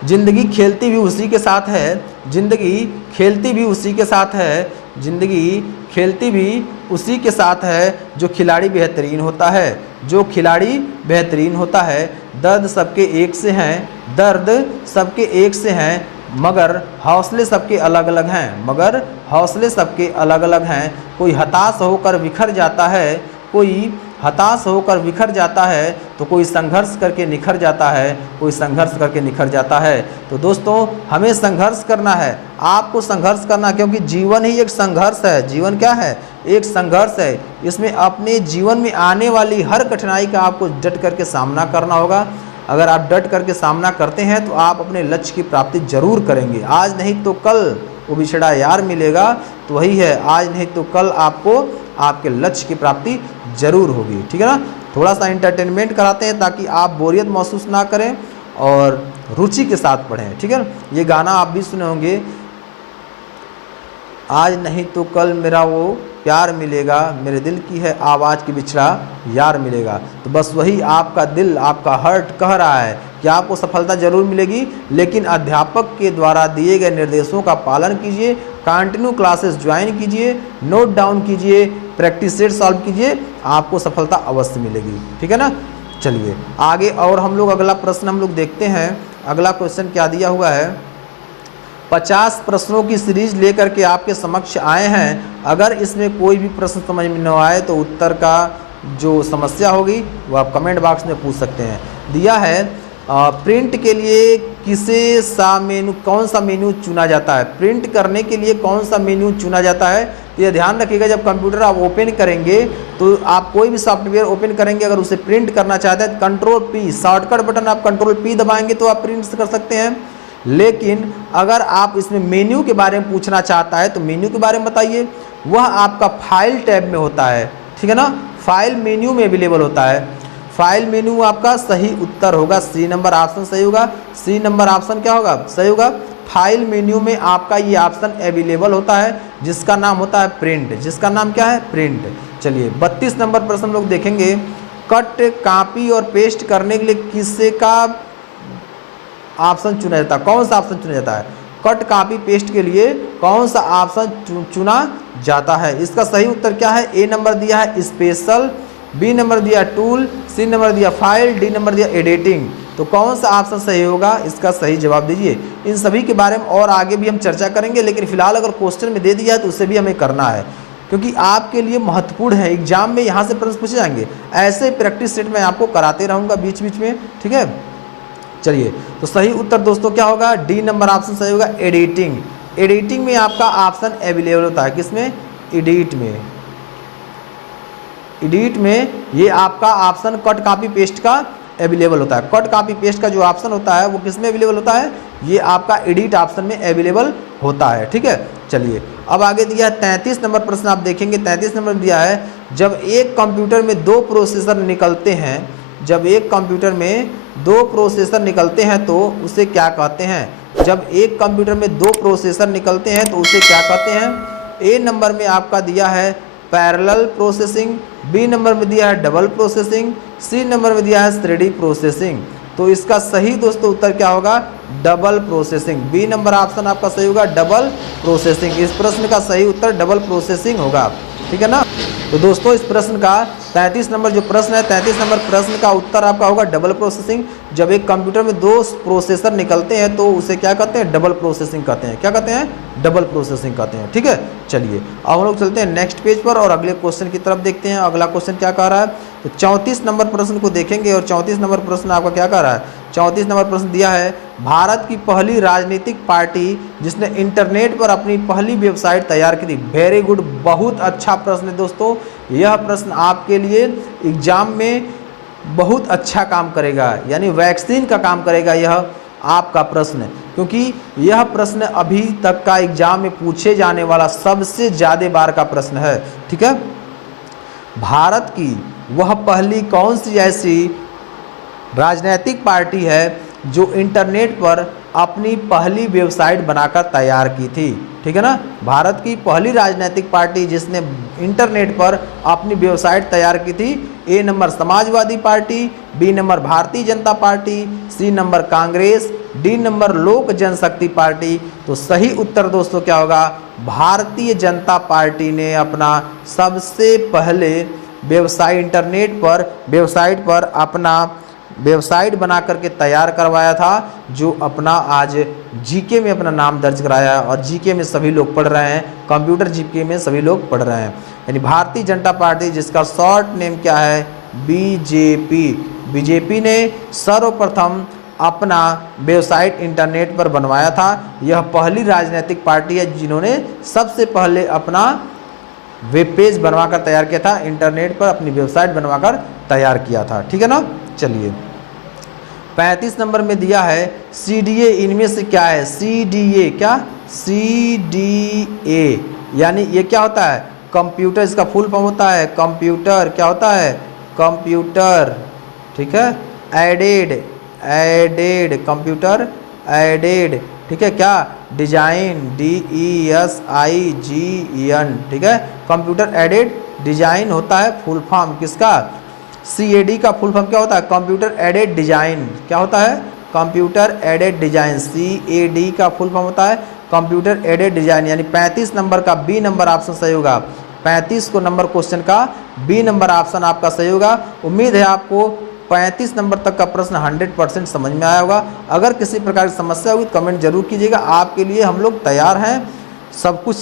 जिंदगी खेलती भी उसी के साथ है, जिंदगी खेलती भी उसी के साथ है, जिंदगी खेलती भी उसी के साथ है जो खिलाड़ी बेहतरीन होता है, जो खिलाड़ी बेहतरीन होता है। दर्द सबके एक से हैं, दर्द सबके एक से हैं, मगर हौसले सबके अलग अलग हैं, मगर हौसले सबके अलग अलग हैं। कोई हताश होकर बिखर जाता है, कोई हताश होकर बिखर जाता है, तो कोई संघर्ष करके निखर जाता है, कोई संघर्ष करके निखर जाता है। तो दोस्तों हमें संघर्ष करना है, आपको संघर्ष करना, क्योंकि जीवन ही एक संघर्ष है। जीवन क्या है? एक संघर्ष है। इसमें अपने जीवन में आने वाली हर कठिनाई का आपको डट करके सामना करना होगा। अगर आप डट करके सामना करते हैं तो आप अपने लक्ष्य की प्राप्ति जरूर करेंगे। आज नहीं तो कल वो बिछड़ा यार मिलेगा, तो वही है, आज नहीं तो कल आपको आपके लक्ष्य की प्राप्ति जरूर होगी। ठीक है ना? थोड़ा सा एंटरटेनमेंट कराते हैं ताकि आप बोरियत महसूस ना करें और रुचि के साथ पढ़ें। ठीक है? ये गाना आप भी सुने होंगे, आज नहीं तो कल मेरा वो प्यार मिलेगा, मेरे दिल की है आवाज़ की बिछड़ा यार मिलेगा। तो बस वही आपका दिल, आपका हार्ट कह रहा है कि आपको सफलता जरूर मिलेगी, लेकिन अध्यापक के द्वारा दिए गए निर्देशों का पालन कीजिए, कंटिन्यू क्लासेस ज्वाइन कीजिए, नोट डाउन कीजिए, प्रैक्टिस सेट सॉल्व कीजिए, आपको सफलता अवश्य मिलेगी। ठीक है ना? चलिए आगे और हम लोग अगला प्रश्न हम लोग देखते हैं। अगला क्वेश्चन क्या दिया हुआ है? 50 प्रश्नों की सीरीज लेकर के आपके समक्ष आए हैं। अगर इसमें कोई भी प्रश्न समझ में न आए तो उत्तर का जो समस्या होगी वो आप कमेंट बॉक्स में पूछ सकते हैं। दिया है प्रिंट के लिए कौन सा मेन्यू चुना जाता है? प्रिंट करने के लिए कौन सा मेन्यू चुना जाता है? तो ये ध्यान रखिएगा, जब कंप्यूटर आप ओपन करेंगे तो आप कोई भी सॉफ्टवेयर ओपन करेंगे, अगर उसे प्रिंट करना चाहते हैं तो कंट्रोल P शॉर्टकट बटन, आप कंट्रोल P दबाएंगे तो आप प्रिंट कर सकते हैं। लेकिन अगर आप इसमें मेन्यू के बारे में पूछना चाहता है तो मेन्यू के बारे में बताइए, वह आपका फाइल टैब में होता है। ठीक है ना? फाइल मेन्यू में अवेलेबल होता है। फाइल मेन्यू आपका सही उत्तर होगा, सी नंबर ऑप्शन सही होगा। सी नंबर ऑप्शन क्या होगा? सही होगा। फाइल मेन्यू में आपका ये ऑप्शन अवेलेबल होता है जिसका नाम होता है प्रिंट। जिसका नाम क्या है? प्रिंट। चलिए 32 नंबर प्रश्न हम लोग देखेंगे। कट, कॉपी और पेस्ट करने के लिए किससे का ऑप्शन चुना जाता है? कौन सा ऑप्शन चुना जाता है? कट, कॉपी, पेस्ट के लिए कौन सा ऑप्शन चुना जाता है? इसका सही उत्तर क्या है? ए नंबर दिया है स्पेशल, बी नंबर दिया टूल, सी नंबर दिया फाइल, डी नंबर दिया एडिटिंग। तो कौन सा ऑप्शन सही होगा? इसका सही जवाब दीजिए। इन सभी के बारे में और आगे भी हम चर्चा करेंगे, लेकिन फिलहाल अगर क्वेश्चन में दे दिया है तो उसे भी हमें करना है, क्योंकि आपके लिए महत्वपूर्ण है। एग्जाम में यहाँ से प्रश्न पूछे जाएंगे, ऐसे प्रैक्टिस सेट में आपको कराते रहूँगा बीच बीच में। ठीक है? चलिए तो सही उत्तर दोस्तों क्या होगा? डी नंबर ऑप्शन सही होगा, एडिटिंग। एडिटिंग में आपका ऑप्शन अवेलेबल होता है। किसमें? एडिट में। एडिट में ये आपका ऑप्शन कट, कॉपी, पेस्ट का अवेलेबल होता है। कट, कॉपी, पेस्ट का जो ऑप्शन होता है वो किस में अवेलेबल होता है? ये आपका एडिट ऑप्शन में अवेलेबल होता है। ठीक है? चलिए अब आगे दिया है 33 नंबर प्रश्न आप देखेंगे। 33 नंबर दिया है, जब एक कंप्यूटर में दो प्रोसेसर निकलते हैं, जब एक कंप्यूटर में दो प्रोसेसर निकलते हैं तो उसे क्या कहते हैं? जब एक कंप्यूटर में दो प्रोसेसर निकलते हैं तो उसे क्या कहते हैं? ए नंबर में आपका दिया है पैरेलल प्रोसेसिंग, बी नंबर में दिया है डबल प्रोसेसिंग, सी नंबर में दिया है थ्रेडी प्रोसेसिंग। तो इसका सही दोस्तों उत्तर क्या होगा? Double processing. B number option आपका सही होगा, डबल प्रोसेसिंग। इस प्रश्न का सही उत्तर डबल प्रोसेसिंग होगा। ठीक है ना? तो दोस्तों इस प्रश्न का 33 नंबर जो प्रश्न है, 33 नंबर प्रश्न का उत्तर आपका होगा डबल प्रोसेसिंग। जब एक कंप्यूटर में दो प्रोसेसर निकलते हैं तो उसे क्या कहते हैं? डबल प्रोसेसिंग कहते हैं। क्या कहते हैं? डबल प्रोसेसिंग कहते हैं। ठीक है? चलिए अब हम लोग चलते हैं नेक्स्ट पेज पर और अगले क्वेश्चन की तरफ देखते हैं। अगला क्वेश्चन क्या कह रहा है? तो 34 नंबर प्रश्न को देखेंगे और 34 नंबर प्रश्न आपका क्या कह रहा है? 34 नंबर प्रश्न दिया है, भारत की पहली राजनीतिक पार्टी जिसने इंटरनेट पर अपनी पहली वेबसाइट तैयार की थी। वेरी गुड, बहुत अच्छा प्रश्न है दोस्तों। यह प्रश्न आपके लिए एग्जाम में बहुत अच्छा काम करेगा, यानी वैक्सीन का काम करेगा यह आपका प्रश्न, क्योंकि यह प्रश्न अभी तक का एग्जाम में पूछे जाने वाला सबसे ज़्यादा बार का प्रश्न है। ठीक है? भारत की वह पहली कौन सी ऐसी राजनीतिक पार्टी है जो इंटरनेट पर अपनी पहली वेबसाइट बनाकर तैयार की थी? ठीक है ना? भारत की पहली राजनीतिक पार्टी जिसने इंटरनेट पर अपनी वेबसाइट तैयार की थी। A number Samajwadi Party, B number Bharatiya Janata Party, C number Congress, D number Lok Janshakti party. तो सही उत्तर दोस्तों क्या होगा? भारतीय जनता पार्टी ने अपना सबसे पहले वेबसाइट इंटरनेट पर वेबसाइट पर अपना वेबसाइट बना करके तैयार करवाया था, जो अपना आज जीके में अपना नाम दर्ज कराया है और जीके में सभी लोग पढ़ रहे हैं, कंप्यूटर जीके में सभी लोग पढ़ रहे हैं। यानी भारतीय जनता पार्टी, जिसका शॉर्ट नेम क्या है, बीजेपी। बीजेपी ने सर्वप्रथम अपना वेबसाइट इंटरनेट पर बनवाया था। यह पहली राजनीतिक पार्टी है जिन्होंने सबसे पहले अपना वेब पेज बनवाकर तैयार किया था, इंटरनेट पर अपनी वेबसाइट बनवाकर तैयार किया था। ठीक है ना। चलिए 35 नंबर में दिया है CDA, इनमें से क्या है? CDA क्या? CDA यानी ये क्या होता है? कंप्यूटर, इसका फुल फॉर्म होता है कंप्यूटर, क्या होता है? कंप्यूटर, ठीक है, एडेड कंप्यूटर एडेड, ठीक है, क्या? डिजाइन, DESIGN, ठीक है, कंप्यूटर एडेड डिजाइन होता है फुल फॉर्म किसका? CAD का फुल फॉर्म क्या होता है? कंप्यूटर एडेड डिजाइन, क्या होता है? Computer aided design. CAD का फुल फॉर्म होता है कंप्यूटर एडेड डिजाइन। यानी 35 नंबर का बी नंबर ऑप्शन सही होगा। 35 को नंबर क्वेश्चन का बी नंबर ऑप्शन आपका सही होगा। उम्मीद है आपको 35 नंबर तक का प्रश्न 100% समझ में आया होगा। अगर किसी प्रकार की समस्या होगी तो कमेंट जरूर कीजिएगा। आपके लिए हम लोग तैयार हैं, सब कुछ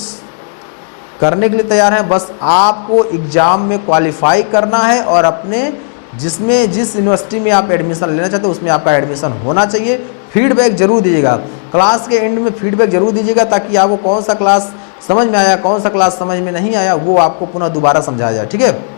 करने के लिए तैयार हैं। बस आपको एग्ज़ाम में क्वालिफाई करना है और अपने जिस यूनिवर्सिटी में आप एडमिशन लेना चाहते हो उसमें आपका एडमिशन होना चाहिए। फीडबैक जरूर दीजिएगा, क्लास के एंड में फीडबैक जरूर दीजिएगा, ताकि आपको कौन सा क्लास समझ में आया, कौन सा क्लास समझ में नहीं आया, वो आपको पुनः दोबारा समझाया जाए। ठीक है।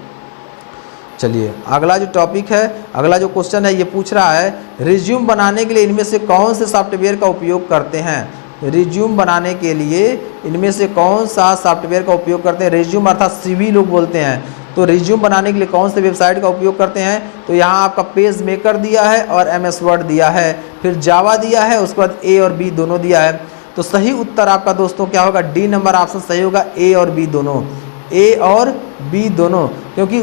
चलिए अगला जो टॉपिक है, अगला जो क्वेश्चन है, ये पूछ रहा है रिज्यूम बनाने के लिए इनमें से कौन से सॉफ्टवेयर का उपयोग करते हैं? रिज्यूम बनाने के लिए इनमें से कौन सा सॉफ्टवेयर का उपयोग करते हैं? रिज्यूम अर्थात CV लोग बोलते हैं। तो रिज्यूम बनाने के लिए कौन से वेबसाइट का उपयोग करते हैं? तो यहाँ आपका पेज मेकर दिया है और MS वर्ड दिया है, फिर जावा दिया है, उसके बाद A और B दोनों दिया है। तो सही उत्तर आपका दोस्तों क्या होगा? डी नंबर ऑप्शन सही होगा, A और B दोनों, A और B दोनों, क्योंकि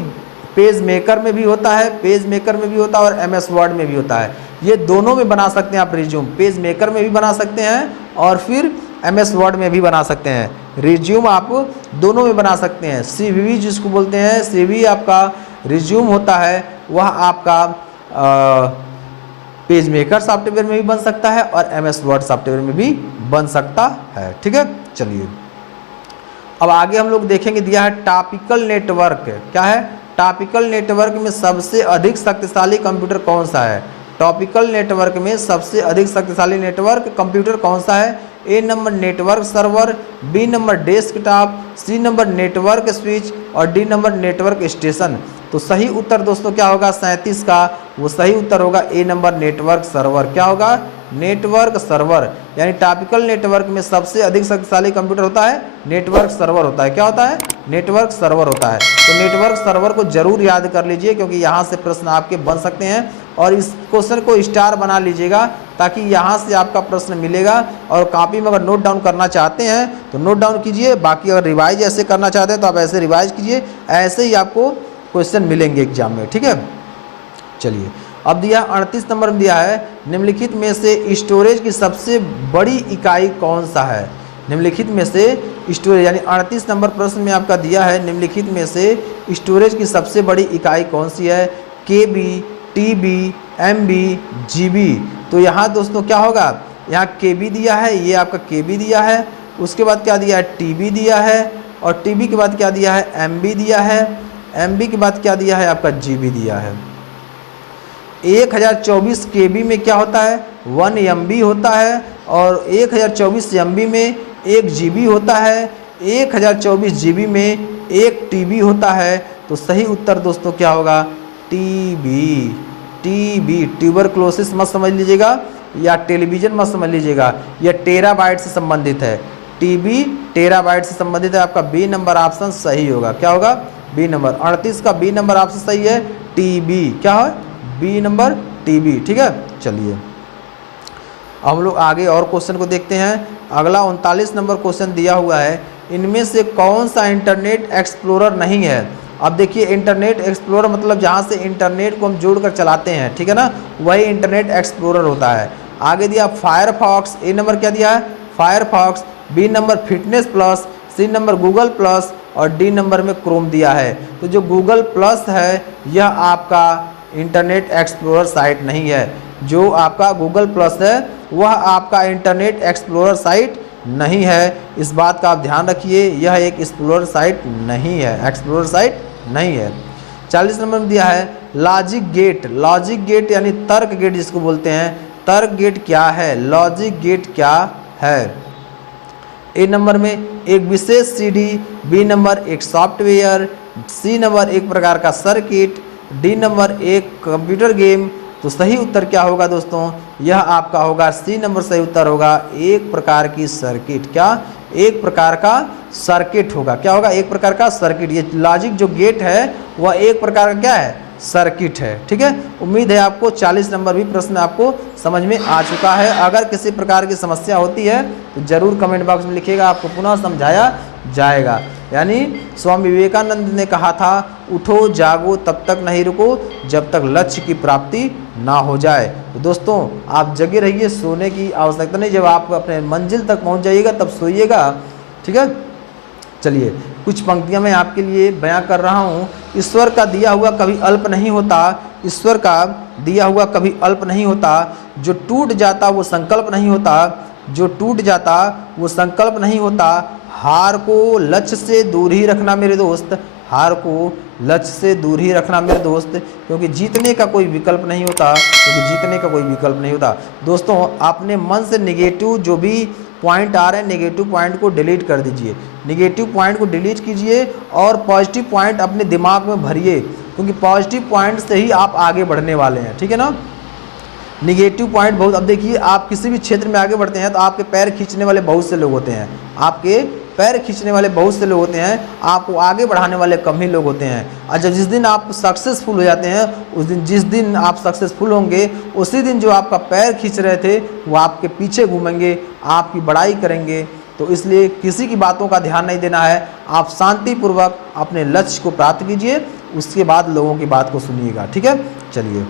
पेज मेकर में भी होता है, पेज मेकर में भी होता है और MS वर्ड में भी होता है। ये दोनों में बना सकते हैं आप रिज्यूम, पेज मेकर में भी बना सकते हैं और फिर MS वर्ड में भी बना सकते हैं। रिज्यूम आप दोनों में बना सकते हैं। CV जिसको बोलते हैं, CV आपका रिज्यूम होता है, वह आपका पेज मेकर सॉफ्टवेयर में भी बन सकता है और MS वर्ड सॉफ्टवेयर में भी बन सकता है। ठीक है। चलिए अब आगे हम लोग देखेंगे, दिया है टॉपिकल नेटवर्क। क्या है? टॉपिकल नेटवर्क में सबसे अधिक शक्तिशाली कंप्यूटर कौन सा है? टॉपिकल नेटवर्क में सबसे अधिक शक्तिशाली नेटवर्क कंप्यूटर कौन सा है? A number network server, B number desktop, C number network switch और D नंबर नेटवर्क स्टेशन। तो सही उत्तर दोस्तों क्या होगा? 37 का वो सही उत्तर होगा A नंबर नेटवर्क सर्वर। क्या होगा? Network server. यानी टॉपिकल नेटवर्क में सबसे अधिक शक्तिशाली कंप्यूटर होता है नेटवर्क सर्वर होता है। क्या होता है? नेटवर्क सर्वर होता है। तो नेटवर्क सर्वर को जरूर याद कर लीजिए, क्योंकि यहाँ से प्रश्न आपके बन सकते हैं और इस क्वेश्चन को स्टार बना लीजिएगा, ताकि यहाँ से आपका प्रश्न मिलेगा। और कॉपी में अगर नोट डाउन करना चाहते हैं तो नोट डाउन कीजिए, बाकी अगर रिवाइज ऐसे करना चाहते हैं तो आप ऐसे रिवाइज कीजिए, ऐसे ही आपको क्वेश्चन मिलेंगे एग्जाम में। ठीक है। चलिए अब दिया 38 नंबर में दिया है निम्नलिखित में से स्टोरेज की सबसे बड़ी इकाई कौन सा है? निम्नलिखित में से स्टोरेज, यानी 38 नंबर प्रश्न में आपका दिया है निम्नलिखित में से स्टोरेज की सबसे बड़ी इकाई कौन सी है? KB, TB, MB, GB। तो यहाँ दोस्तों क्या होगा? यहाँ KB दिया है, ये आपका KB दिया है, उसके बाद क्या दिया है? TB दिया है, और TB के बाद क्या दिया है? MB दिया है, MB के बाद क्या दिया है? आपका GB दिया है। 1024 KB में क्या होता है? 1 MB होता है, और 1024 MB में 1 GB होता है, 1024 GB में 1 TB होता है। तो सही उत्तर दोस्तों क्या होगा? TB, ट्यूबरक्लोसिस मत समझ लीजिएगा या टेलीविजन मत समझ लीजिएगा, यह टेराबाइट से संबंधित है। TB टेराबाइट से संबंधित है। आपका B नंबर ऑप्शन सही होगा। क्या होगा? B नंबर 38 का B नंबर ऑप्शन सही है, TB। क्या है? B number TB। ठीक है। चलिए हम लोग आगे और क्वेश्चन को देखते हैं। अगला 39 नंबर क्वेश्चन दिया हुआ है, इनमें से कौन सा इंटरनेट एक्सप्लोरर नहीं है? अब देखिए इंटरनेट एक्सप्लोरर मतलब जहाँ से इंटरनेट को हम जोड़कर चलाते हैं, ठीक है ना, वही इंटरनेट एक्सप्लोरर होता है। आगे दिया फायरफॉक्स, A नंबर क्या दिया है? Firefox, B number fitness plus, C number Google plus और D नंबर में क्रोम दिया है। तो जो गूगल प्लस है यह आपका इंटरनेट एक्सप्लोरर साइट नहीं है। जो आपका गूगल प्लस है वह आपका इंटरनेट एक्सप्लोरर साइट नहीं है। इस बात का आप ध्यान रखिए, यह एक एक्सप्लोरर साइट नहीं है, एक्सप्लोरर साइट नहीं है। 40 नंबर में दिया है लॉजिक गेट। लॉजिक गेट यानी तर्क गेट जिसको बोलते हैं, तर्क गेट क्या है, लॉजिक गेट क्या है। ए नंबर में एक विशेष सीडी, बी नंबर एक सॉफ्टवेयर, सी नंबर एक प्रकार का सर्किट, डी नंबर एक कंप्यूटर गेम। तो सही उत्तर क्या होगा दोस्तों, यह आपका होगा सी नंबर सही उत्तर होगा, एक प्रकार की सर्किट। क्या, एक प्रकार का सर्किट होगा। क्या होगा, एक प्रकार का सर्किट। ये लॉजिक जो गेट है वह एक प्रकार का क्या है, सर्किट है। ठीक है, उम्मीद है आपको 40 नंबर भी प्रश्न आपको समझ में आ चुका है। अगर किसी प्रकार की समस्या होती है तो जरूर कमेंट बॉक्स में लिखिएगा, आपको पुनः समझाया जाएगा। यानी स्वामी विवेकानंद ने कहा था, उठो जागो तब तक नहीं रुको जब तक लक्ष्य की प्राप्ति ना हो जाए। तो दोस्तों आप जगे रहिए, सोने की आवश्यकता नहीं, जब आप अपने मंजिल तक पहुंच जाइएगा तब सोइएगा। ठीक है, चलिए कुछ पंक्तियां मैं आपके लिए बयां कर रहा हूं। ईश्वर का दिया हुआ कभी अल्प नहीं होता, ईश्वर का दिया हुआ कभी अल्प नहीं होता, जो टूट जाता वो संकल्प नहीं होता, जो टूट जाता वो संकल्प नहीं होता। हार को लक्ष्य से दूर ही रखना मेरे दोस्त, हार को लक्ष्य से दूर ही रखना मेरे दोस्त, क्योंकि जीतने का कोई विकल्प नहीं होता, क्योंकि जीतने का कोई विकल्प नहीं होता। दोस्तों अपने मन से नेगेटिव जो भी पॉइंट आ रहे हैं, नेगेटिव पॉइंट को डिलीट कर दीजिए, नेगेटिव पॉइंट को डिलीट कीजिए और पॉजिटिव पॉइंट अपने दिमाग में भरिए, क्योंकि पॉजिटिव पॉइंट से ही आप आगे बढ़ने वाले हैं। ठीक है ना, निगेटिव पॉइंट बहुत, अब देखिए आप किसी भी क्षेत्र में आगे बढ़ते हैं तो आपके पैर खींचने वाले बहुत से लोग होते हैं, आपके पैर खींचने वाले बहुत से लोग होते हैं, आपको आगे बढ़ाने वाले कम ही लोग होते हैं। और जब जिस दिन आप सक्सेसफुल हो जाते हैं, उस दिन जिस दिन आप सक्सेसफुल होंगे उसी दिन जो आपका पैर खींच रहे थे वो आपके पीछे घूमेंगे, आपकी बड़ाई करेंगे। तो इसलिए किसी की बातों का ध्यान नहीं देना है, आप शांतिपूर्वक अपने लक्ष्य को प्राप्त कीजिए, उसके बाद लोगों की बात को सुनिएगा। ठीक है, चलिए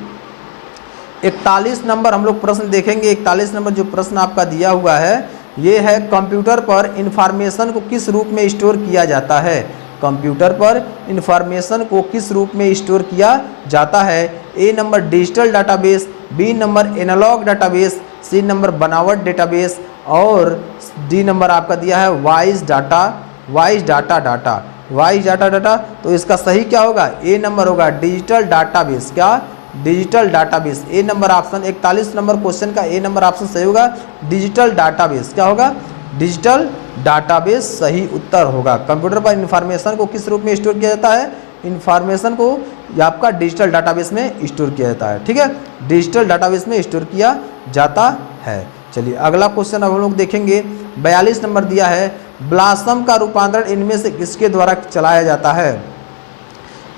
41 नंबर हम लोग प्रश्न देखेंगे। 41 नंबर जो प्रश्न आपका दिया हुआ है ये है, कंप्यूटर पर इंफॉर्मेशन को किस रूप में स्टोर किया जाता है। कंप्यूटर पर इंफॉर्मेशन को किस रूप में स्टोर किया जाता है। A number digital database, B number analog database, C number बनावट डेटाबेस और डी नंबर आपका दिया है voice data, voice data data, voice data data. तो इसका सही क्या होगा, ए नंबर होगा डिजिटल डाटाबेस। क्या, digital database. A number option 41 number question का ए नंबर ऑप्शन सही होगा, डिजिटल डाटाबेस। क्या होगा, डिजिटल डाटाबेस सही उत्तर होगा। कंप्यूटर पर इंफॉर्मेशन को किस रूप में स्टोर किया जाता है, इंफॉर्मेशन को आपका डिजिटल डाटाबेस में स्टोर किया जाता है। ठीक है, डिजिटल डाटाबेस में स्टोर किया जाता है। चलिए अगला क्वेश्चन अब हम लोग देखेंगे। 42 नंबर दिया है, ब्लॉसम का रूपांतरण इनमें से किसके द्वारा चलाया जाता है।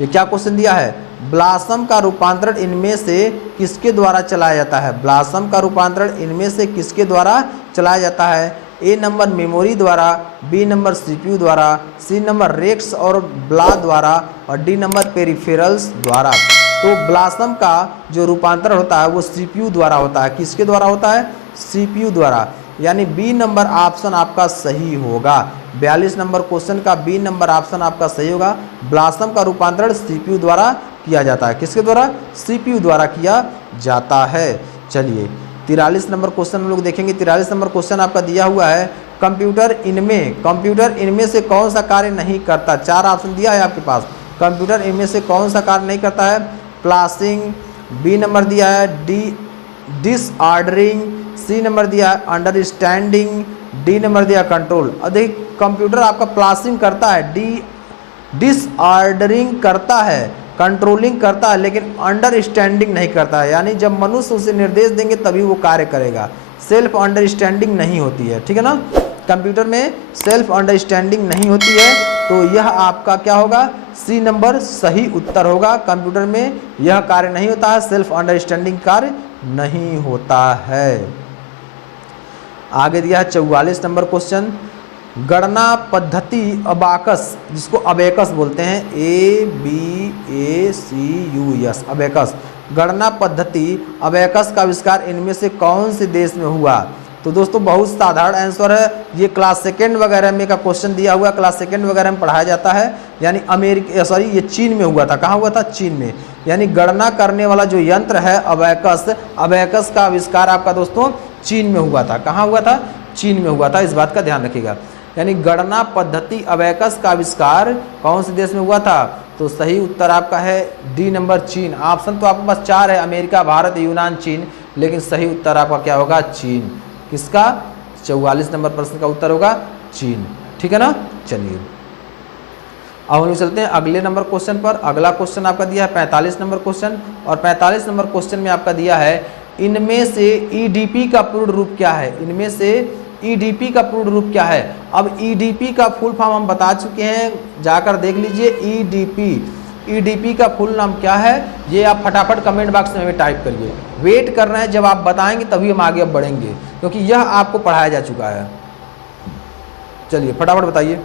ये क्या क्वेश्चन दिया है, ब्लॉसम का रूपांतरण इनमें से किसके द्वारा चलाया जाता है। ब्लॉसम का रूपांतरण इनमें से किसके द्वारा चलाया जाता है। ए नंबर मेमोरी द्वारा, बी नंबर सीपीयू द्वारा, सी नंबर रेक्स और ब्ला द्वारा और डी नंबर पेरिफेरल्स द्वारा। तो ब्लॉसम का जो रूपांतरण होता है वो सीपीयू द्वारा होता है। किसके द्वारा होता है, सीपीयू द्वारा, यानी बी नंबर ऑप्शन आपका सही होगा। 42 नंबर क्वेश्चन का बी नंबर ऑप्शन आपका सही होगा। ब्लॉसम का रूपांतरण सीपीयू द्वारा किया जाता है। किसके द्वारा, सीपीयू द्वारा किया जाता है। चलिए 43 नंबर क्वेश्चन हम लोग देखेंगे। 43 नंबर क्वेश्चन आपका दिया हुआ है, कंप्यूटर इनमें से कौन सा कार्य नहीं करता। 4 ऑप्शन दिया है आपके पास, कंप्यूटर इनमें से कौन सा कार्य नहीं करता है। प्लासिंग, बी नंबर दिया है डिसऑर्डरिंग, सी नंबर दिया है अंडरस्टैंडिंग, डी नंबर दिया कंट्रोल। अधिक कंप्यूटर आपका प्लासिंग करता है, डिसऑर्डरिंग करता है, कंट्रोलिंग करता है, लेकिन अंडरस्टैंडिंग नहीं करता है। यानी जब मनुष्य उसे निर्देश देंगे तभी वो कार्य करेगा, सेल्फ अंडरस्टैंडिंग नहीं होती है। ठीक है ना, कंप्यूटर में सेल्फ अंडरस्टैंडिंग नहीं होती है। तो यह आपका क्या होगा, सी नंबर सही उत्तर होगा। कंप्यूटर में यह कार्य नहीं होता है, सेल्फ अंडरस्टैंडिंग कार्य नहीं होता है। आगे दिया है 44 नंबर क्वेश्चन, गणना पद्धति अबाकस, जिसको अबेकस बोलते हैं, ABACUS, अबेकस। गणना पद्धति अबेकस का आविष्कार इनमें से कौन से देश में हुआ। तो तो दोस्तों बहुत साधारण आंसर है, ये क्लास सेकेंड वगैरह में का क्वेश्चन दिया हुआ, क्लास सेकेंड वगैरह में पढ़ाया जाता है। यानी ये चीन में हुआ था। कहाँ हुआ था? चीन में। यानी गणना करने वाला जो यंत्र है अबैकस, अबैकस का आविष्कार आपका दोस्तों चीन में हुआ था। कहाँ हुआ था? चीन में हुआ था, इस बात का ध्यान रखिएगा। यानी गणना पद्धति अबैकस का आविष्कार कौन से देश में हुआ था? तो सही उत्तर आपका है डी नंबर, चीन। ऑप्शन तो आपके पास 4 है, अमेरिका, भारत, यूनान, चीन, लेकिन सही उत्तर आपका क्या होगा? चीन। किसका? 44 नंबर प्रश्न का उत्तर होगा चीन। ठीक है ना? चलिए अब हम लोग चलते हैं अगले नंबर क्वेश्चन पर। अगला क्वेश्चन आपका दिया है 45 नंबर क्वेश्चन, और 45 नंबर क्वेश्चन में आपका दिया है इनमें से ईडीपी का पूर्ण रूप क्या है? इनमें से ईडीपी का पूर्ण रूप क्या है? अब ईडीपी का फुल फॉर्म हम बता चुके हैं, जाकर देख लीजिए। ईडीपी का फुल नाम क्या है, ये आप फटाफट कमेंट बॉक्स में हमें टाइप करिए। वेट कर रहे हैं, जब आप बताएंगे तभी हम आगे बढ़ेंगे, क्योंकि यह आपको पढ़ाया जा चुका है। चलिए फटाफट बताइए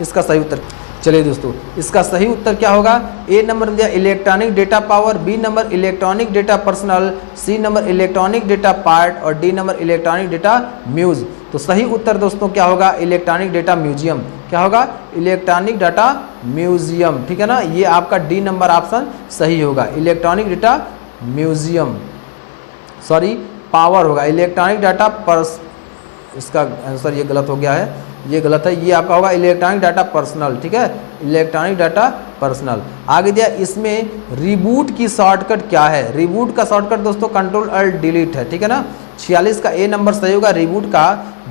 इसका सही उत्तर। चलिए दोस्तों, इसका सही उत्तर क्या होगा? ए नंबर में दिया electronic data power, B number electronic data personal, C number electronic data part, और D number electronic data muse. तो सही उत्तर दोस्तों क्या होगा? Electronic data museum. क्या होगा? Electronic data museum. ठीक है ना? ये आपका डी नंबर ऑप्शन सही होगा, electronic data museum, sorry power होगा, इलेक्ट्रॉनिक डाटा पर्स। इसका आंसर ये गलत हो गया है, ये गलत है, ये आपका होगा इलेक्ट्रॉनिक डाटा पर्सनल। ठीक है, इलेक्ट्रॉनिक डाटा पर्सनल। आगे दिया इसमें रिबूट की शॉर्टकट क्या है? रिबूट का शॉर्टकट दोस्तों कंट्रोल अल्ट डिलीट है। ठीक है ना? 46 का ए नंबर सही होगा। रिबूट का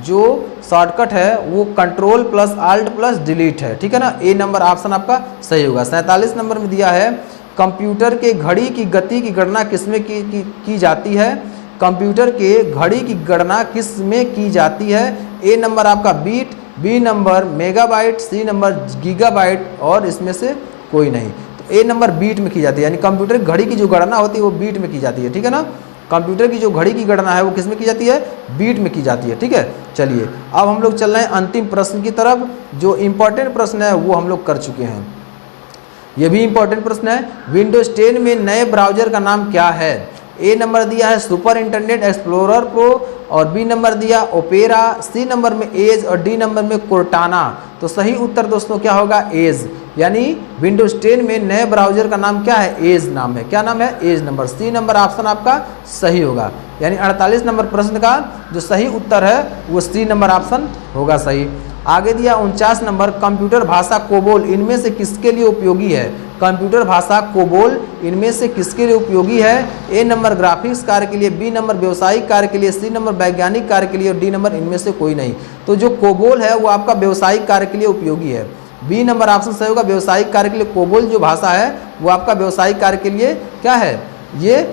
जो शॉर्टकट है वो control plus alt plus delete है। ठीक है ना? ए नंबर ऑप्शन आपका सही होगा। 47 नंबर में दिया है कंप्यूटर के घड़ी की गति की गणना किसमें की जाती है? कंप्यूटर के घड़ी की गणना किस में की जाती है? ए नंबर आपका bit, B number megabyte, C number gigabyte, और इसमें से कोई नहीं। तो ए नंबर बीट में की जाती है, यानी कंप्यूटर की घड़ी की जो गणना होती है वो बीट में की जाती है। ठीक है ना? कंप्यूटर की जो घड़ी की गणना है वो किस में की जाती है? बीट में की जाती है। ठीक है, चलिए अब हम लोग चल रहे हैं अंतिम प्रश्न की तरफ। जो इंपॉर्टेंट प्रश्न है वो हम लोग कर चुके हैं, ये भी इंपॉर्टेंट प्रश्न है। विंडोज 10 में नए ब्राउजर का नाम क्या है? ए नंबर दिया है सुपर इंटरनेट एक्सप्लोरर प्रो, और बी नंबर दिया ओपेरा, सी नंबर में एज, और डी नंबर में कोर्टाना। तो सही उत्तर दोस्तों क्या होगा? एज। यानी विंडोज 10 में नए ब्राउजर का नाम क्या है? एज नाम है। क्या नाम है? एज नंबर। सी नंबर ऑप्शन आपका सही होगा। यानी 48 नंबर प्रश्न का जो सही उत्तर है वो सी नंबर ऑप्शन होगा सही। आगे दिया 49 नंबर कंप्यूटर भाषा कोबोल इनमें से किसके लिए उपयोगी है? कंप्यूटर भाषा कोबोल इनमें से किसके लिए उपयोगी है? ए नंबर ग्राफिक्स कार्य के लिए, बी नंबर व्यवसायिक कार्य के लिए, सी नंबर वैज्ञानिक कार्य के लिए, और डी नंबर इनमें से कोई नहीं। तो जो कोबोल है वो आपका व्यवसायिक कार्य के लिए उपयोगी है। बी नंबर ऑप्शन सही होगा, व्यवसायिक कार्य के लिए कोबोल जो भाषा है वो आपका व्यवसायिक कार्य के लिए क्या है? ये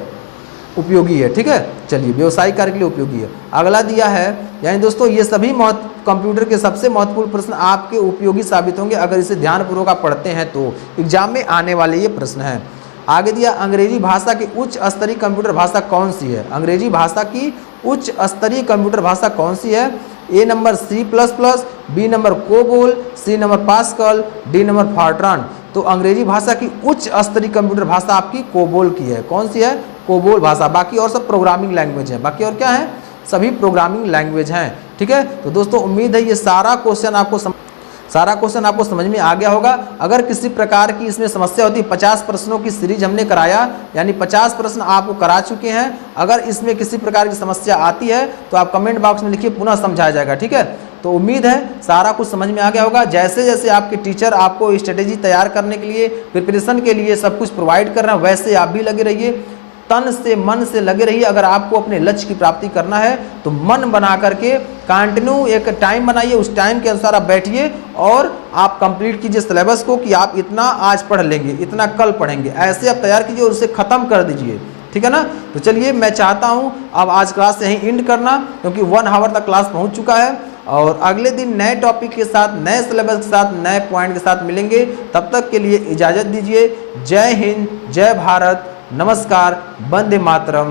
उपयोगी है। ठीक है, चलिए व्यवसायिक कार्य के लिए उपयोगी है। अगला दिया है, यानी दोस्तों ये सभी कंप्यूटर के सबसे महत्वपूर्ण प्रश्न आपके उपयोगी साबित होंगे अगर इसे ध्यानपूर्वक आप पढ़ते हैं तो। एग्जाम में आने वाले ये प्रश्न हैं। आगे दिया अंग्रेजी भाषा की उच्च स्तरीय कंप्यूटर भाषा कौन सी है? अंग्रेजी भाषा की उच्च स्तरीय कंप्यूटर भाषा कौन सी है? A number C++, B number COBOL, C number Pascal, D number FORTRAN. तो अंग्रेजी भाषा की उच्च स्तरीय कंप्यूटर भाषा आपकी कोबोल की है। कौन सी है? कोबोल भाषा। बाकी और सब प्रोग्रामिंग लैंग्वेज है, बाकी और क्या है? सभी प्रोग्रामिंग लैंग्वेज हैं। ठीक है, तो दोस्तों उम्मीद है ये सारा क्वेश्चन आपको समझ में आ गया होगा। अगर किसी प्रकार की इसमें समस्या होती, 50 प्रश्नों की सीरीज हमने कराया, यानी 50 प्रश्न आपको करा चुके हैं। अगर इसमें किसी प्रकार की समस्या आती है तो आप कमेंट बॉक्स में लिखिए, पुनः समझाया जाएगा। ठीक है, तो उम्मीद है सारा कुछ समझ में आ गया होगा। जैसे जैसे आपके टीचर आपको स्ट्रेटेजी तैयार करने के लिए, प्रिपरेशन के लिए सब कुछ प्रोवाइड कर रहे हैं, वैसे आप भी लगे रहिए, तन से मन से लगे रहिए। अगर आपको अपने लक्ष्य की प्राप्ति करना है तो मन बना करके कंटिन्यू एक टाइम बनाइए, उस टाइम के अनुसार आप बैठिए और आप कंप्लीट कीजिए सिलेबस को कि आप इतना आज पढ़ लेंगे, इतना कल पढ़ेंगे, ऐसे आप तैयार कीजिए और उसे ख़त्म कर दीजिए। ठीक है ना? तो चलिए मैं चाहता हूँ अब आज क्लास यहीं एंड करना, क्योंकि 1 आवर तक क्लास पहुँच चुका है, और अगले दिन नए टॉपिक के साथ, नए सिलेबस के साथ, नए पॉइंट के साथ मिलेंगे। तब तक के लिए इजाज़त दीजिए। जय हिंद, जय भारत, नमस्कार, वंदे मातरम।